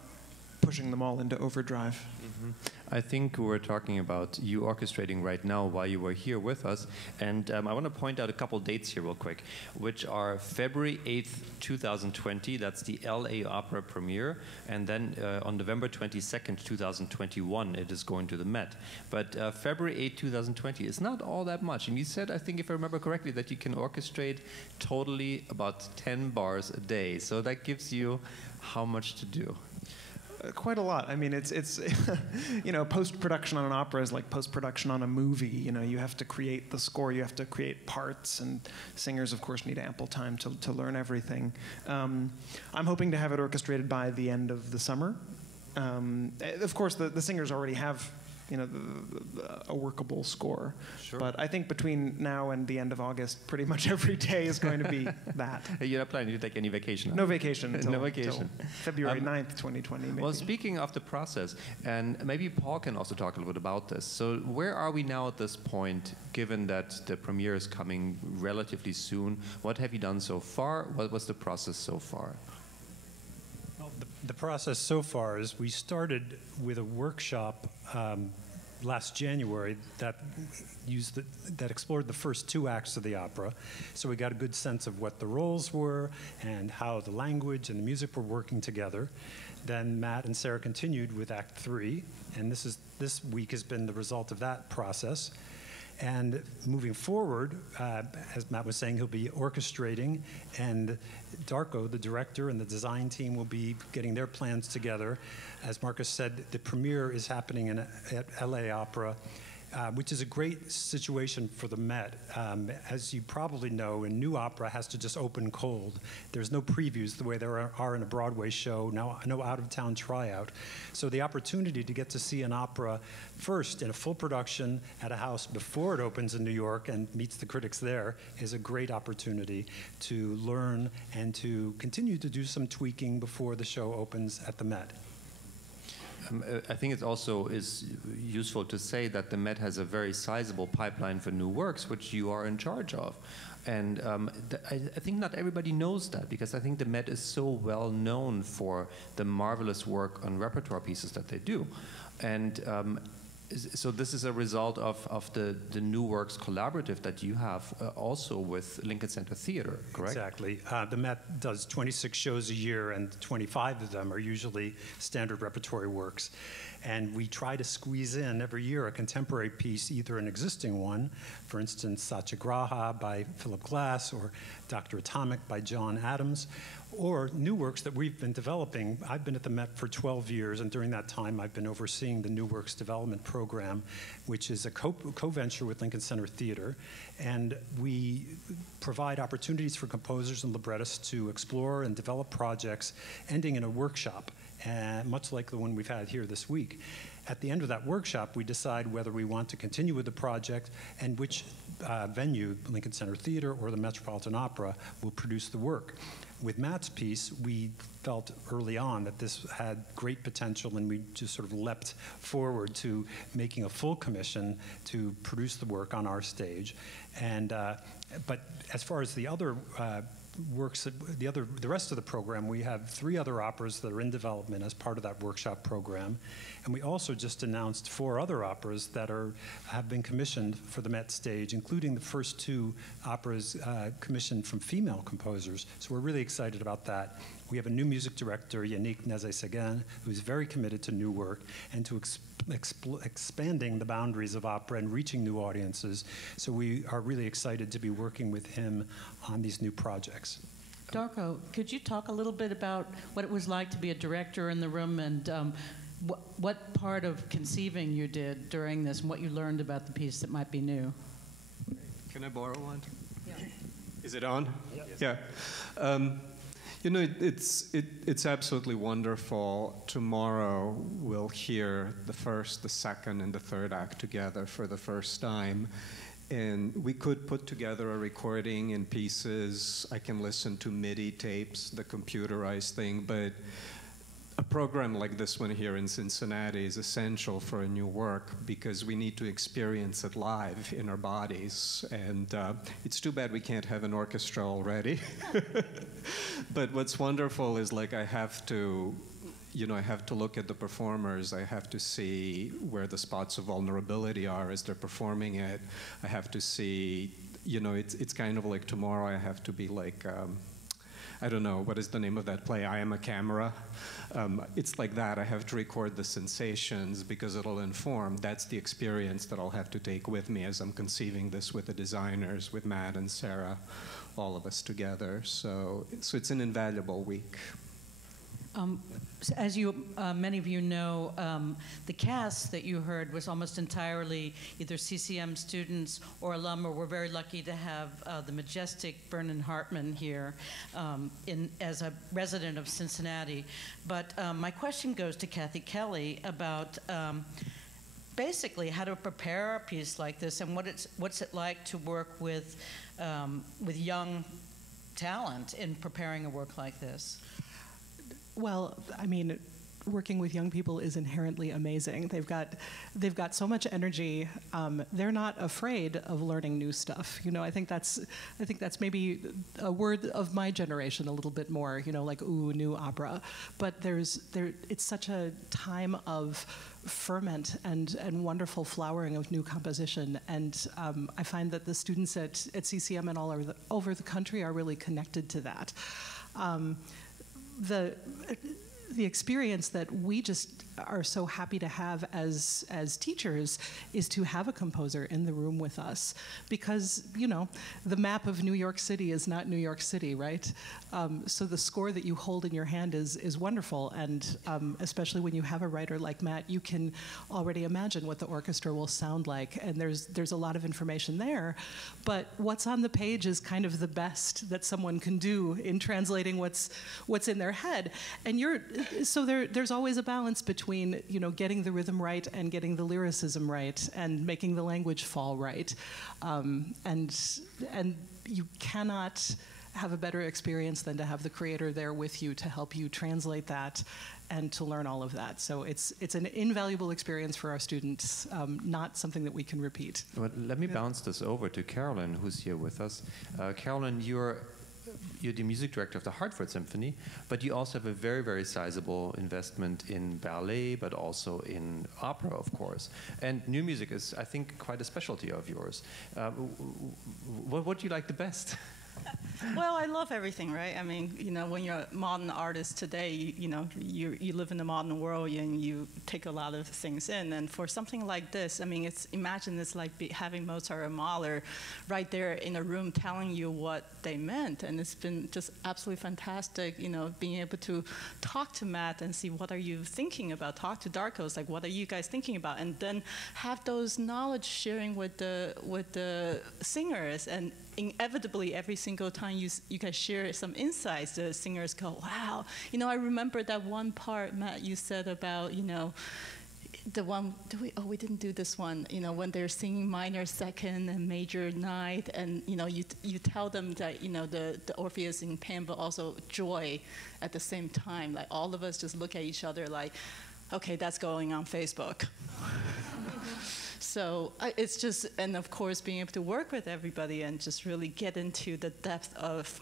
pushing them all into overdrive. Mm-hmm. I think we're talking about you orchestrating right now while you were here with us. And I want to point out a couple dates here real quick, which are February 8th, 2020. That's the LA Opera premiere. And then on November 22nd, 2021, it is going to the Met. But February 8th, 2020 is not all that much. And you said, I think if I remember correctly, that you can orchestrate totally about 10 bars a day. So that gives you how much to do? Quite a lot. I mean, it's you know, post-production on an opera is like post-production on a movie. You know, you have to create the score, you have to create parts, and singers, of course, need ample time to learn everything. I'm hoping to have it orchestrated by the end of the summer. Of course, the singers already have, you know, a workable score. Sure. But I think between now and the end of August, pretty much every day is going to be that. You're not planning to take any vacation? No vacation. No vacation. February 9th, 2020. Maybe. Well, speaking of the process, and maybe Paul can also talk a little bit about this. So where are we now at this point, given that the premiere is coming relatively soon? What have you done so far? What was the process so far? Well, the process so far is we started with a workshop last January that explored the first two acts of the opera. So we got a good sense of what the roles were and how the language and the music were working together. Then Matt and Sarah continued with Act 3, and this week has been the result of that process. And moving forward, as Matt was saying, he'll be orchestrating, and Darko, the director, and the design team will be getting their plans together. As Marcus said, the premiere is happening at LA Opera, which is a great situation for the Met. As you probably know, a new opera has to just open cold. There's no previews the way there are in a Broadway show, no out-of-town tryout. So the opportunity to get to see an opera first in a full production at a house before it opens in New York and meets the critics there is a great opportunity to learn and to continue to do some tweaking before the show opens at the Met. I think it also is useful to say that the Met has a very sizable pipeline for new works, which you are in charge of. And I think not everybody knows that, because I think the Met is so well known for the marvelous work on repertoire pieces that they do. And so this is a result of the New Works Collaborative that you have also with Lincoln Center Theater, correct? Exactly. The Met does 26 shows a year, and 25 of them are usually standard repertory works. And we try to squeeze in every year a contemporary piece, either an existing one, for instance, Satyagraha by Philip Glass, or Dr. Atomic by John Adams, or new works that we've been developing. I've been at the Met for 12 years, and during that time I've been overseeing the New Works Development Program, which is a co-venture with Lincoln Center Theater. And we provide opportunities for composers and librettists to explore and develop projects, ending in a workshop, much like the one we've had here this week. At the end of that workshop, we decide whether we want to continue with the project and which venue, Lincoln Center Theater or the Metropolitan Opera, will produce the work. With Matt's piece, we felt early on that this had great potential, and we just sort of leapt forward to making a full commission to produce the work on our stage. And but as far as the other works, the rest of the program, we have 3 other operas that are in development as part of that workshop program. And we also just announced 4 other operas that have been commissioned for the Met stage, including the first 2 operas commissioned from female composers. So we're really excited about that. We have a new music director, Yannick Nézet-Séguin, who's very committed to new work and to expanding the boundaries of opera and reaching new audiences. So we are really excited to be working with him on these new projects. Darko, could you talk a little bit about what it was like to be a director in the room, and what part of conceiving you did during this, and what you learned about the piece that might be new? Can I borrow one? Yeah. Is it on? Yes. Yeah. You know, it's absolutely wonderful. Tomorrow we'll hear the first, the second, and the third act together for the first time. And we could put together a recording in pieces. I can listen to MIDI tapes, the computerized thing, but a program like this one here in Cincinnati is essential for a new work because we need to experience it live in our bodies. And it's too bad we can't have an orchestra already. But what's wonderful is, like, I have to look at the performers. I have to see where the spots of vulnerability are as they're performing it. I have to see, it's kind of like tomorrow I have to be like, I don't know, what is the name of that play? I Am a Camera. It's like that. I have to record the sensations because it'll inform. That's the experience that I'll have to take with me as I'm conceiving this with the designers, with Matt and Sarah, all of us together. So it's an invaluable week. As many of you know, the cast that you heard was almost entirely either CCM students or alum, or we're very lucky to have the majestic Vernon Hartman here as a resident of Cincinnati. But my question goes to Kathy Kelly about basically how to prepare a piece like this, and what's it like to work with young talent in preparing a work like this? Well, I mean, working with young people is inherently amazing. They've got so much energy. They're not afraid of learning new stuff. I think that's maybe a word of my generation a little bit more. Like, ooh, new opera. But it's such a time of ferment and wonderful flowering of new composition. And I find that the students at CCM and all over the country are really connected to that. The experience that we just are so happy to have as teachers is to have a composer in the room with us, because the map of New York City is not New York City, right? So the score that you hold in your hand is wonderful, and especially when you have a writer like Matt, you can already imagine what the orchestra will sound like, and there's a lot of information there. But what's on the page is kind of the best that someone can do in translating what's in their head, and there's always a balance between getting the rhythm right and getting the lyricism right and making the language fall right, and you cannot have a better experience than to have the creator there with you to help you translate that and to learn all of that. So it's an invaluable experience for our students, not something that we can repeat. Well, let me bounce this over to Carolyn, who's here with us. Carolyn, you're the music director of the Hartford Symphony, but you also have a very, very sizable investment in ballet, but also in opera, of course. And new music is, I think, quite a specialty of yours. What do you like the best? Well, I love everything, right? I mean, you know, when you're a modern artist today, you live in the modern world and you take a lot of things in. And for something like this, I mean, imagine it's like having Mozart or Mahler right there in a room telling you what they meant. And it's been just absolutely fantastic, you know, being able to talk to Matt and see what are you thinking about, talk to Darko's, like what are you guys thinking about, and then have those knowledge sharing with the singers. And inevitably, every single time you guys share some insights, the singers go, wow. You know, I remember that one part, Matt, you said about, you know, the one, we didn't do this one, you know, when they're singing minor second and major ninth, and, you know, you tell them that, you know, the Orpheus in pain, but also joy at the same time. Like, all of us just look at each other like, okay, that's going on Facebook. So it's just, and of course, being able to work with everybody and just really get into the depth of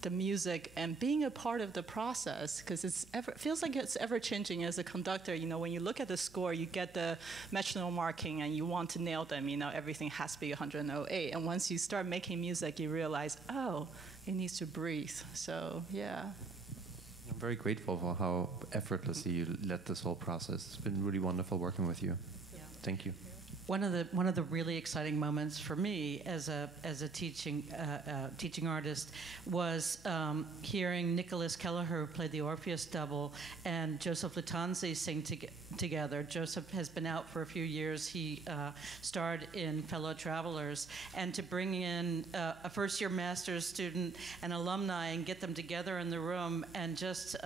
the music and being a part of the process, because it feels like it's ever changing as a conductor. You know, when you look at the score, you get the metronome marking and you want to nail them. You know, everything has to be 108. And once you start making music, you realize, oh, it needs to breathe. So yeah. I'm very grateful for how effortlessly you led this whole process. It's been really wonderful working with you. Yeah. Thank you. One of the really exciting moments for me as a teaching artist was hearing Nicholas Kelleher, who played the Orpheus double, and Joseph Lutanzi sing together. Joseph has been out for a few years. He starred in Fellow Travelers, and to bring in a first-year master's student and alumni and get them together in the room and just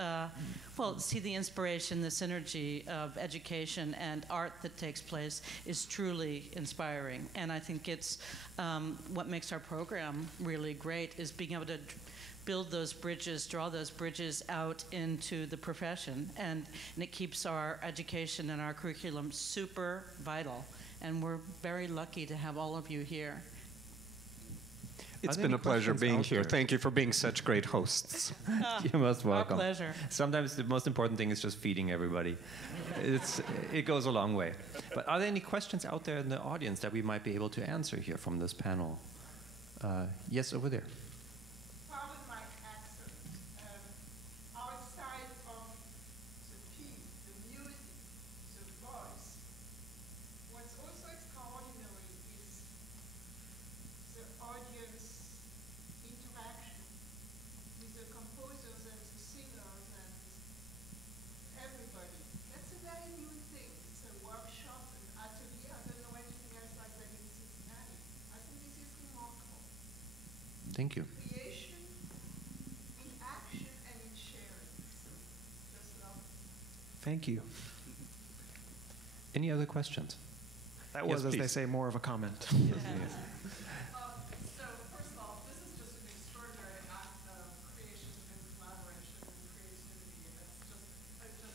well, see the inspiration, the synergy of education and art that takes place is truly inspiring. And I think it's what makes our program really great is being able to build those bridges, draw those bridges out into the profession. And it keeps our education and our curriculum super vital. And we're very lucky to have all of you here. It's been a pleasure being here. Thank you for being such great hosts. You're most welcome. Our pleasure. Sometimes the most important thing is just feeding everybody. It goes a long way. But are there any questions out there in the audience that we might be able to answer here from this panel? Yes, over there. Thank you. Creation, in action, and in sharing. Just love. Thank you. Any other questions? That was, as they say, more of a comment. Yes, yes. So first of all, this is just an extraordinary act of creation and collaboration and creativity. It's just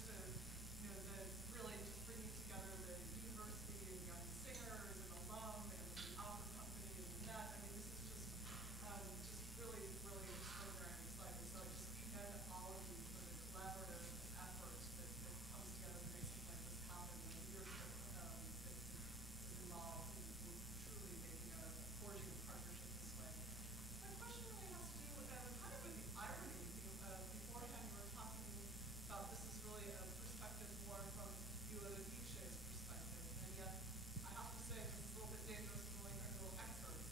really just bringing together the university and young singers and alum and the opera company and that. I mean, this is just really, really extraordinary and exciting. So I just commend all of you for the collaborative efforts that comes together to make something like this happen, and the leadership that is involved in truly making forging a partnership this way. My question really has to do with kind of with the irony. Beforehand, we were talking about this is really a perspective more from Eurydice's perspective, and yet I have to say it's a little bit dangerous to like a little excerpt.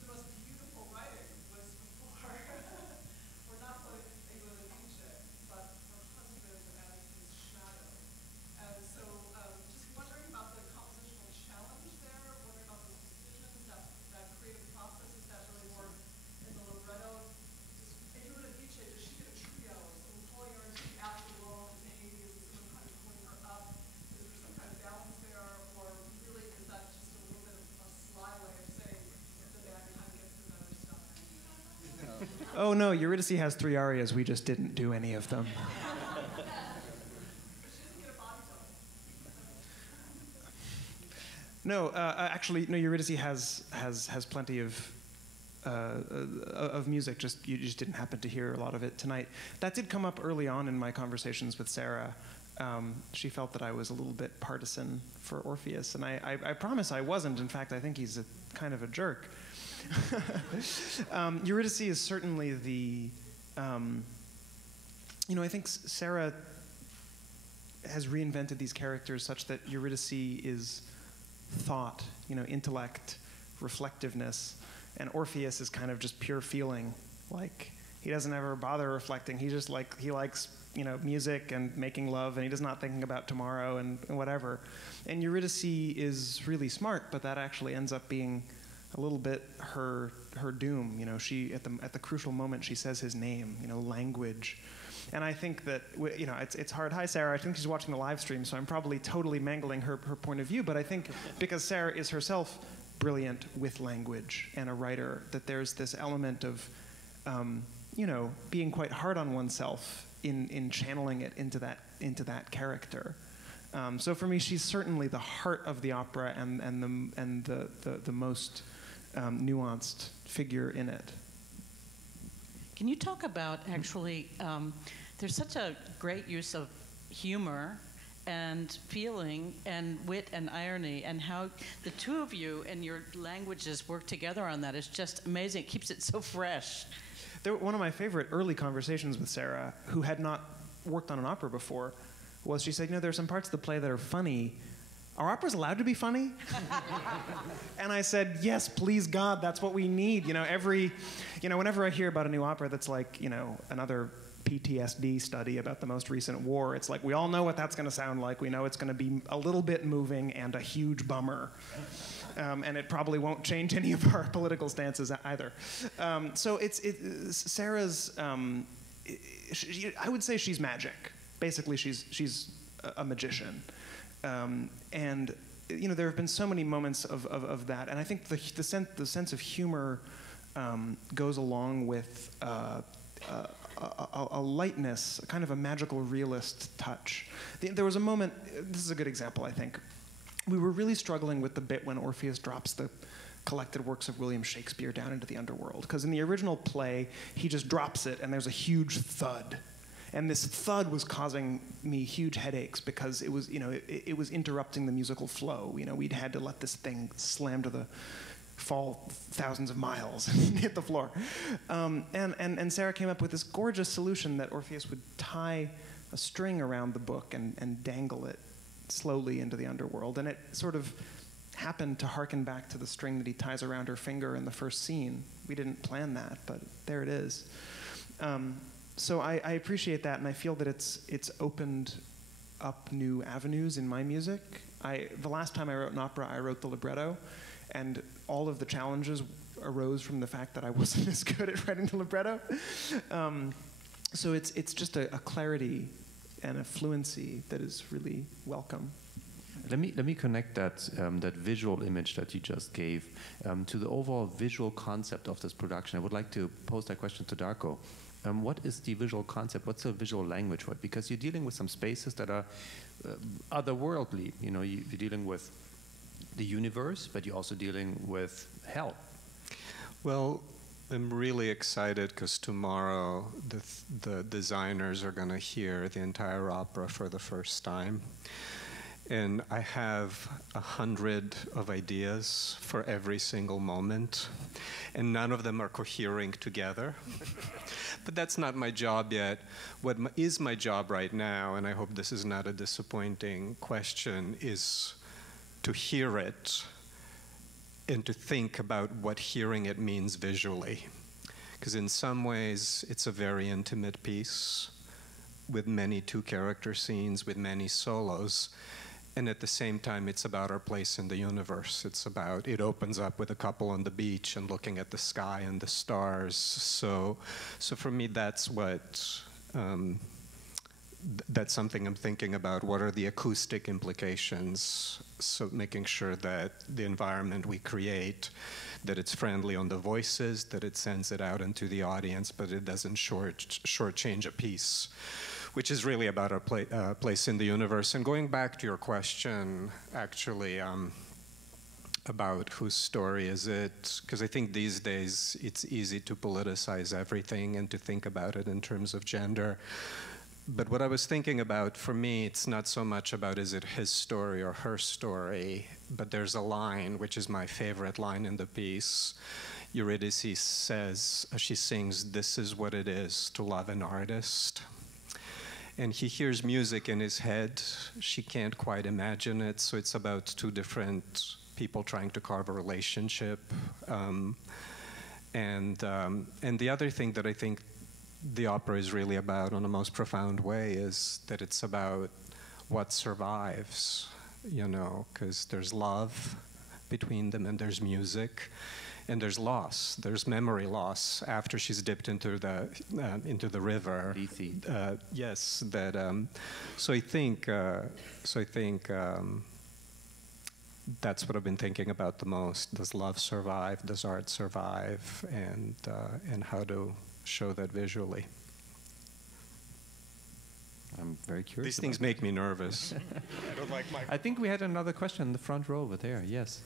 The most beautiful writing was before, or not like Eurydice, but her husband as his shadow. And so just wondering about the compositional challenge there, wondering about those decisions, that creative processes that really work in the libretto. Just Eurydice, does she get a trio? Is someone pulling her into the after world and maybe is someone kind of pulling her up? Is there some kind of balance there, or really is that just a little bit of a sly way of saying the band kind of gets the better stuff? Oh no, Eurydice has 3 arias. We just didn't do any of them. No, actually, no. Eurydice has plenty of music. You just didn't happen to hear a lot of it tonight. That did come up early on in my conversations with Sarah. She felt that I was a little bit partisan for Orpheus, and I promise I wasn't. In fact, I think he's kind of a jerk. Eurydice is certainly the. I think Sarah has reinvented these characters such that Eurydice is thought, intellect, reflectiveness, and Orpheus is kind of just pure feeling. Like, he doesn't ever bother reflecting. He just he likes, music and making love, and he's not thinking about tomorrow and whatever. And Eurydice is really smart, but that actually ends up being a little bit her doom. She at the crucial moment she says his name. Language. And I think that, it's hard. Hi, Sarah. I think she's watching the live stream, so I'm probably totally mangling her point of view. But I think because Sarah is herself brilliant with language and a writer, that there's this element of, being quite hard on oneself in channeling it into that character. So for me, she's certainly the heart of the opera and the most nuanced figure in it. Can you talk about actually, there's such a great use of humor and feeling and wit and irony, and how the two of you and your languages work together on that is just amazing. It keeps it so fresh. One of my favorite early conversations with Sarah, who had not worked on an opera before, was she said, there are some parts of the play that are funny. Are operas allowed to be funny? And I said, yes, please God, that's what we need. Whenever I hear about a new opera that's like, another PTSD study about the most recent war, it's like, we all know what that's going to sound like. We know it's going to be a little bit moving and a huge bummer. And it probably won't change any of our political stances either. So Sarah's, I would say she's magic. Basically, she's a magician. And there have been so many moments of that, and I think the sense of humor goes along with a lightness, kind of a magical realist touch. There was a moment. This is a good example, I think. We were really struggling with the bit when Orpheus drops the collected works of William Shakespeare down into the underworld, because in the original play he just drops it, and there's a huge thud. And this thud was causing me huge headaches because it was, it was interrupting the musical flow. We'd had to let this thing slam to the fall thousands of miles and hit the floor. And Sarah came up with this gorgeous solution that Orpheus would tie a string around the book and dangle it slowly into the underworld. And it sort of happened to harken back to the string that he ties around her finger in the first scene. We didn't plan that, but there it is. So I appreciate that, and I feel that it's opened up new avenues in my music. The last time I wrote an opera, I wrote the libretto, and all of the challenges arose from the fact that I wasn't as good at writing the libretto. So it's just a clarity and a fluency that is really welcome. Let me connect that visual image that you just gave to the overall visual concept of this production. I would like to pose that question to Darko. What is the visual concept? What's the visual language for it? Because you're dealing with some spaces that are otherworldly. You're dealing with the universe, but you're also dealing with hell. Well, I'm really excited because tomorrow the designers are going to hear the entire opera for the first time. And I have 100 of ideas for every single moment, and none of them are cohering together. But that's not my job yet. What is my job right now, and I hope this is not a disappointing question, is to hear it and to think about what hearing it means visually. Because in some ways, it's a very intimate piece with many two-character scenes, with many solos. And at the same time, it's about our place in the universe. It opens up with a couple on the beach and looking at the sky and the stars. So for me, that's something I'm thinking about. What are the acoustic implications? So making sure that the environment we create, that it's friendly on the voices, that it sends it out into the audience, but it doesn't shortchange a piece, which is really about our place in the universe. And going back to your question, actually, about whose story is it, because I think these days it's easy to politicize everything and to think about it in terms of gender. But what I was thinking about, for me, it's not so much about is it his story or her story, but there's a line, which is my favorite line in the piece. Eurydice says, she sings, "This is what it is to love an artist." And he hears music in his head. She can't quite imagine it, so it's about two different people trying to carve a relationship. And the other thing that I think the opera is really about in the most profound way is that it's about what survives, you know, because there's love between them and there's music. And there's loss. There's memory loss after she's dipped into the river. Yes. That. So I think. That's what I've been thinking about the most. Does love survive? Does art survive? And how to show that visually. I'm very curious. These things make me nervous. I don't like my. I think we had another question in the front row over there. Yes.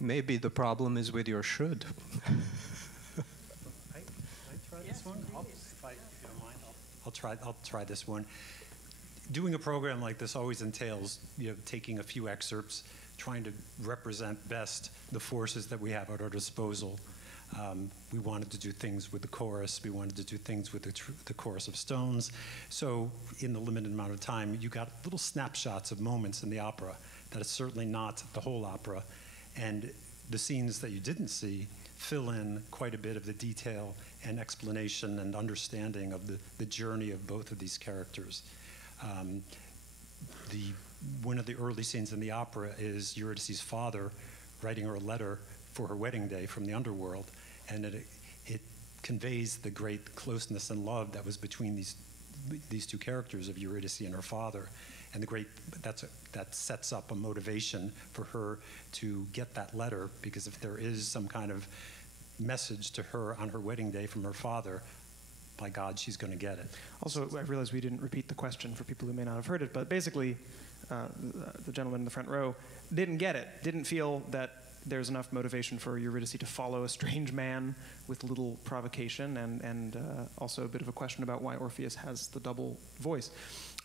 Maybe the problem is with your should. I try this one? I'll try this one. Doing a program like this always entails, you know, taking a few excerpts, trying to represent best the forces that we have at our disposal. We wanted to do things with the chorus. We wanted to do things with the chorus of stones. So in the limited amount of time, you got little snapshots of moments in the opera. That is certainly not the whole opera. And the scenes that you didn't see fill in quite a bit of the detail and explanation and understanding of the journey of both of these characters. One of the early scenes in the opera is Eurydice's father writing her a letter for her wedding day from the underworld, and it conveys the great closeness and love that was between these two characters of Eurydice and her father. And that sets up a motivation for her to get that letter, because if there is some kind of message to her on her wedding day from her father, by God, she's going to get it. Also, I realize we didn't repeat the question for people who may not have heard it, but basically, the gentleman in the front row didn't get it, didn't feel that there's enough motivation for Eurydice to follow a strange man with little provocation, and also a bit of a question about why Orpheus has the double voice.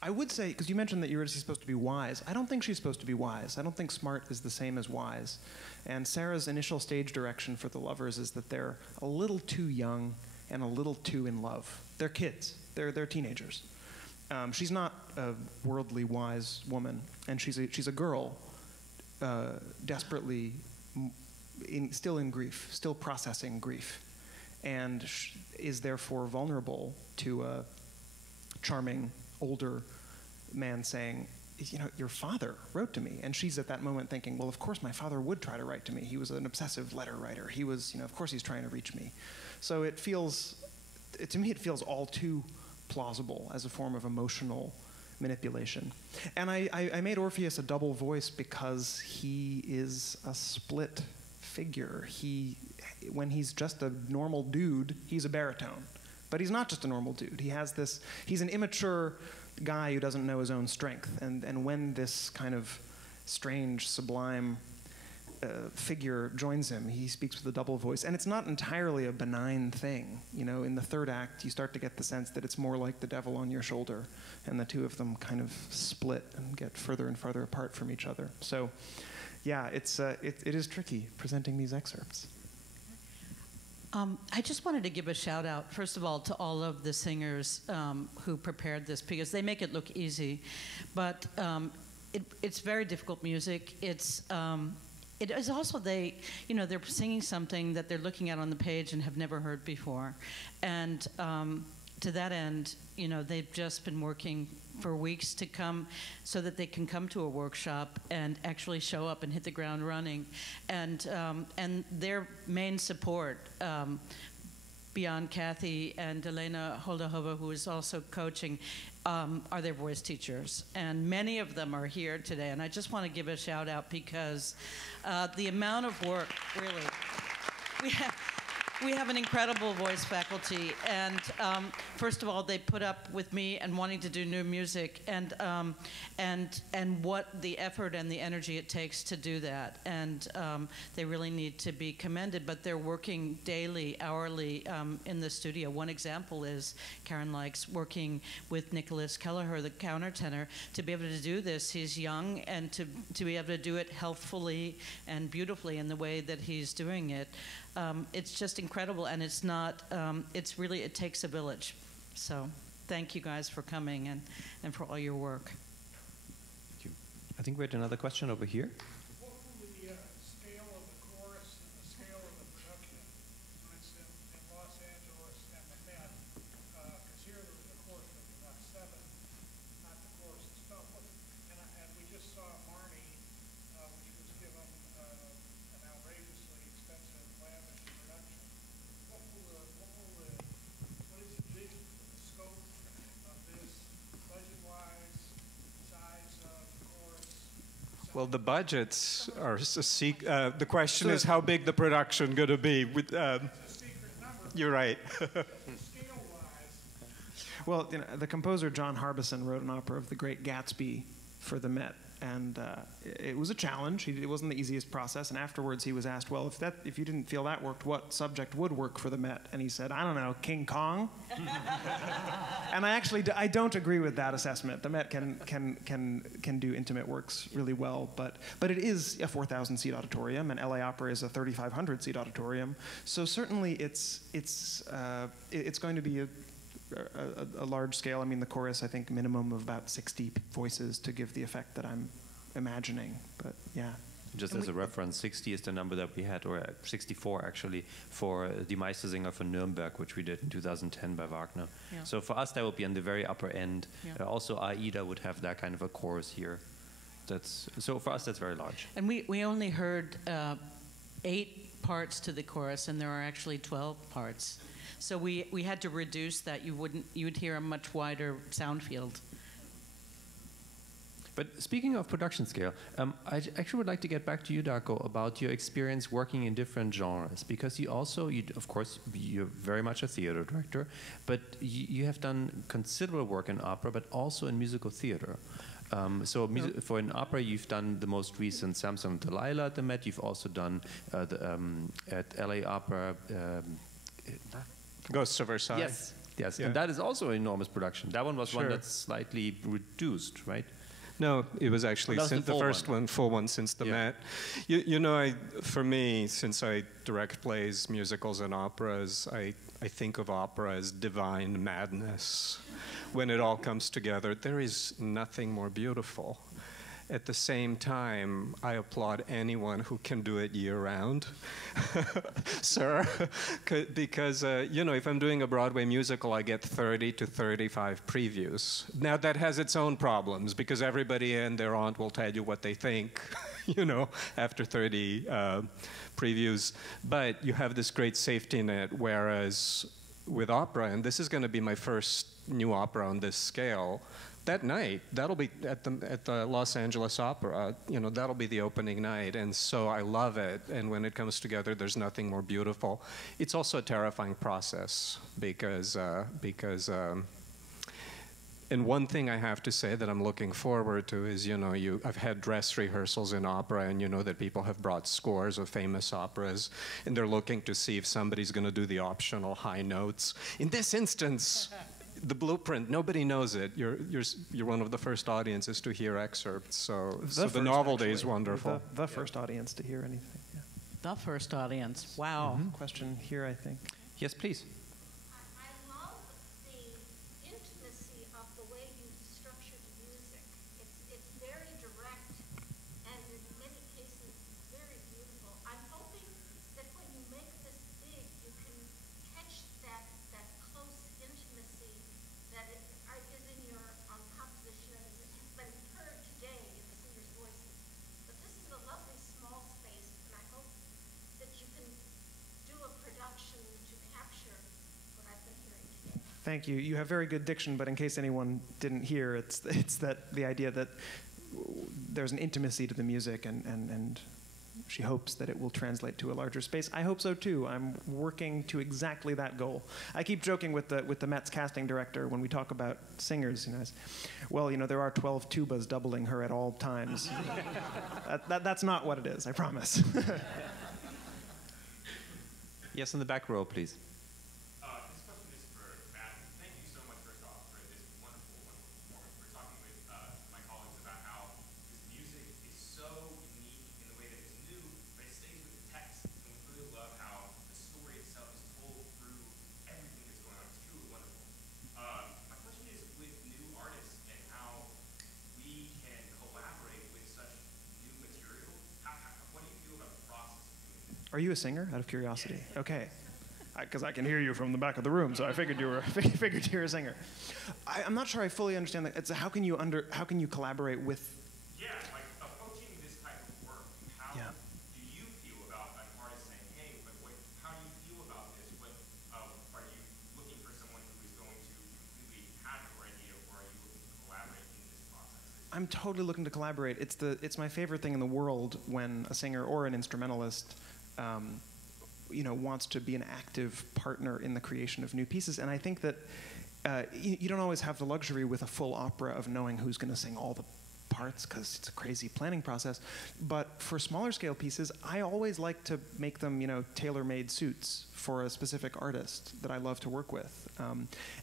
I would say, because you mentioned that Eurydice is supposed to be wise, I don't think she's supposed to be wise. I don't think smart is the same as wise. And Sarah's initial stage direction for the lovers is that they're a little too young and a little too in love. They're kids. They're teenagers. She's not a worldly wise woman, and she's a girl, desperately, still in grief, still processing grief, and is therefore vulnerable to a charming older man saying, you know, your father wrote to me. And she's at that moment thinking, well, of course my father would try to write to me. He was an obsessive letter writer. He was, you know, of course he's trying to reach me. So it feels, to me, it feels all too plausible as a form of emotional manipulation. And I made Orpheus a double voice because he is a split figure. When he's just a normal dude, he's a baritone. But he's not just a normal dude. He has this, he's an immature guy who doesn't know his own strength. And when this kind of strange, sublime figure joins him, he speaks with a double voice. And it's not entirely a benign thing. You know, in the third act, you start to get the sense that it's more like the devil on your shoulder. And the two of them kind of split and get further and farther apart from each other. So, yeah, it is tricky presenting these excerpts. I just wanted to give a shout out, first of all, to all of the singers who prepared this, because they make it look easy. But it's very difficult music. It is also they're singing something that they're looking at on the page and have never heard before. And to that end, they've just been working for weeks to come so that they can come to a workshop and actually show up and hit the ground running. And their main support, beyond Kathy and Elena Holdahova, who is also coaching, are their voice teachers. And many of them are here today. And I just want to give a shout out because the amount of work, really, we have an incredible voice faculty, and first of all, they put up with me and wanting to do new music, and what the effort and the energy it takes to do that, and they really need to be commended. But they're working daily, hourly in the studio. One example is Karen Likes working with Nicholas Kelleher, the countertenor, to be able to do this. He's young, and to be able to do it healthfully and beautifully in the way that he's doing it. It's just incredible, and it's not, it takes a village. So thank you guys for coming and for all your work. Thank you. I think we had another question over here. What will the scale of the chorus and the scale of the production, for instance, in Los Angeles and the Met? Because here there was a chorus of about 7, not the chorus itself. And we just saw Marnie, which was given an outrageously expensive, lavish production. What is the vision for the scope of this, budget-wise, size of the chorus? Well, the budgets are the question is how big the production going to be. With, you're right. Well, the composer John Harbison wrote an opera of The Great Gatsby for the Met, and it was a challenge. It wasn't the easiest process. And afterwards, he was asked, "Well, if you didn't feel that worked, what subject would work for the Met?" And he said, "I don't know, King Kong." And I don't agree with that assessment. The Met can do intimate works really well, but it is a 4,000-seat auditorium, and LA Opera is a 3,500-seat auditorium. So certainly, it's going to be a large scale. I mean, the chorus, I think, minimum of about 60 voices to give the effect that I'm imagining. But yeah. Just as a reference, 60 is the number that we had, or 64 actually, for Die Meistersinger von Nürnberg, which we did in 2010 by Wagner. Yeah. So for us, that would be on the very upper end. Yeah. Also, Aida would have that kind of a chorus here. So for us, that's very large. And we only heard 8 parts to the chorus, and there are actually 12 parts. So we had to reduce that. You'd hear a much wider sound field. But speaking of production scale, I actually would like to get back to you, Darko, about your experience working in different genres, because of course, you're very much a theater director, but you have done considerable work in opera, but also in musical theater. For an opera, you've done the most recent Samson and Delilah at the Met. You've also done at LA Opera. Ghosts of Versailles. Yes, yes, Yeah. And that is also an enormous production. That one was one Sure. that's slightly reduced, right? No, it was actually the first full one since the Met. For me, since I direct plays, musicals, and operas, I think of opera as divine madness. When it all comes together, there is nothing more beautiful. At the same time, I applaud anyone who can do it year-round, sir, because, if I'm doing a Broadway musical, I get 30 to 35 previews. Now, that has its own problems, because everybody and their aunt will tell you what they think, after 30 previews. But you have this great safety net, whereas with opera, and this is going to be my first new opera on this scale, that night. That'll be at the Los Angeles Opera. You know, that'll be the opening night, and so I love it. And when it comes together, there's nothing more beautiful. It's also a terrifying process because and one thing I have to say that I'm looking forward to is, you know, I've had dress rehearsals in opera, and you know that people have brought scores of famous operas, and they're looking to see if somebody's going to do the optional high notes. In this instance, the blueprint, nobody knows it. You're one of the first audiences to hear excerpts, so the novelty is wonderful. The first audience to hear anything. Yeah. The first audience. Wow. Question here, I think. Yes, please. I love the intimacy of the way you structured music. It's very direct and in many cases very beautiful. I'm hoping that when you make this big, you can catch that close intimacy that is in your composition and has been heard today in the singers' voices. But this is a lovely small space, and I hope that you can do a production to capture what I've been hearing today. Thank you. You have very good diction, but in case anyone didn't hear, it's that the idea that there's an intimacy to the music, and she hopes that it will translate to a larger space. I hope so too. I'm working to exactly that goal. I keep joking with the Met's casting director when we talk about singers. You know, well, you know, there are 12 tubas doubling her at all times. That's not what it is. I promise. Yes, in the back row, please. This question is for Matt. Thank you so much, first off, for this wonderful, wonderful performance. We're talking with my colleagues about how this music is so unique in the way that it's new, but it stays with the text. And we really love how the story itself is told through everything that's going on. It's truly wonderful. My question is with new artists and how we can collaborate with such new material. What do you feel about the process of doing this? Are you a singer, out of curiosity? Yes. Okay. Because I can hear you from the back of the room, so I figured you were a singer. I'm not sure I fully understand that. It's how can you collaborate with? Yeah, like approaching this type of work. How do you feel about an artist saying, "Hey, but how do you feel about this? Are you looking for someone who is going to completely have your idea, or are you looking to collaborate in this process?" I'm totally looking to collaborate. It's my favorite thing in the world when a singer or an instrumentalist you know, wants to be an active partner in the creation of new pieces. And I think that you don't always have the luxury with a full opera of knowing who's going to sing all the parts, because it's a crazy planning process. But for smaller scale pieces, I always like to make them, you know, tailor-made suits for a specific artist that I love to work with.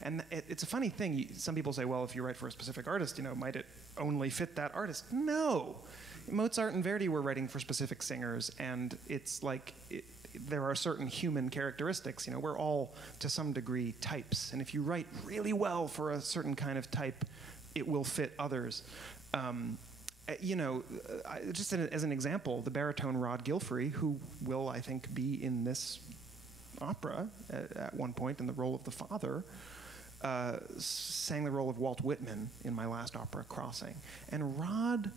And it's a funny thing. Some people say, well, if you write for a specific artist, you know, might it only fit that artist? No. Mozart and Verdi were writing for specific singers, and it's like there are certain human characteristics. You know, we're all to some degree types, and if you write really well for a certain kind of type, it will fit others. You know, just as an example, the baritone Rod Gilfrey, who will, I think, be in this opera at one point in the role of the father, sang the role of Walt Whitman in my last opera, Crossing. And Rod,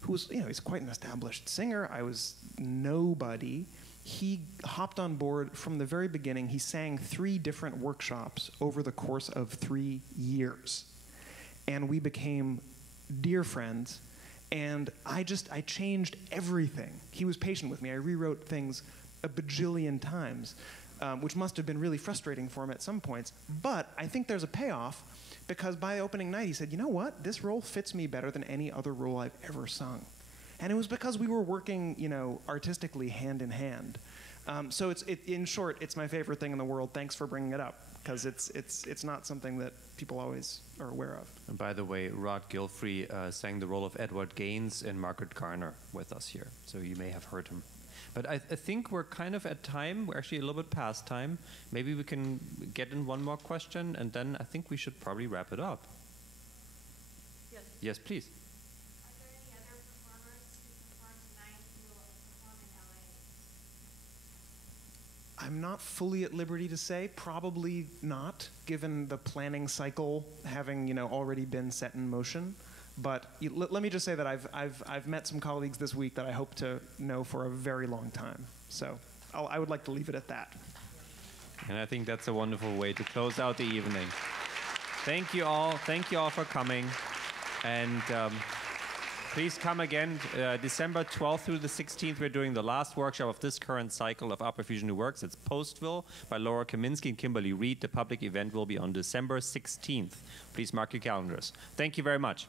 who was, you know, he's quite an established singer. I was nobody. He hopped on board from the very beginning. He sang 3 different workshops over the course of 3 years. And we became dear friends. And I changed everything. He was patient with me. I rewrote things a bajillion times, which must have been really frustrating for him at some points. But I think there's a payoff, because by opening night, he said, you know what? This role fits me better than any other role I've ever sung. And it was because we were working, you know, artistically hand in hand. So in short, it's my favorite thing in the world. Thanks for bringing it up, because it's not something that people always are aware of. And by the way, Rod Gilfrey sang the role of Edward Gaines in Margaret Garner with us here, so you may have heard him. But I think we're kind of at time. We're actually a little bit past time. Maybe we can get in one more question, and then I think we should probably wrap it up. Yes. Yes, please. Are there any other performers who perform tonight who will perform in LA? I'm not fully at liberty to say. Probably not, given the planning cycle having, you know, already been set in motion. But let me just say that I've met some colleagues this week that I hope to know for a very long time. So I would like to leave it at that. And I think that's a wonderful way to close out the evening. Thank you all. Thank you all for coming. And please come again. December 12th through the 16th, we're doing the last workshop of this current cycle of Opera Fusion New Works. It's Postville by Laura Kaminsky and Kimberly Reed. The public event will be on December 16th. Please mark your calendars. Thank you very much.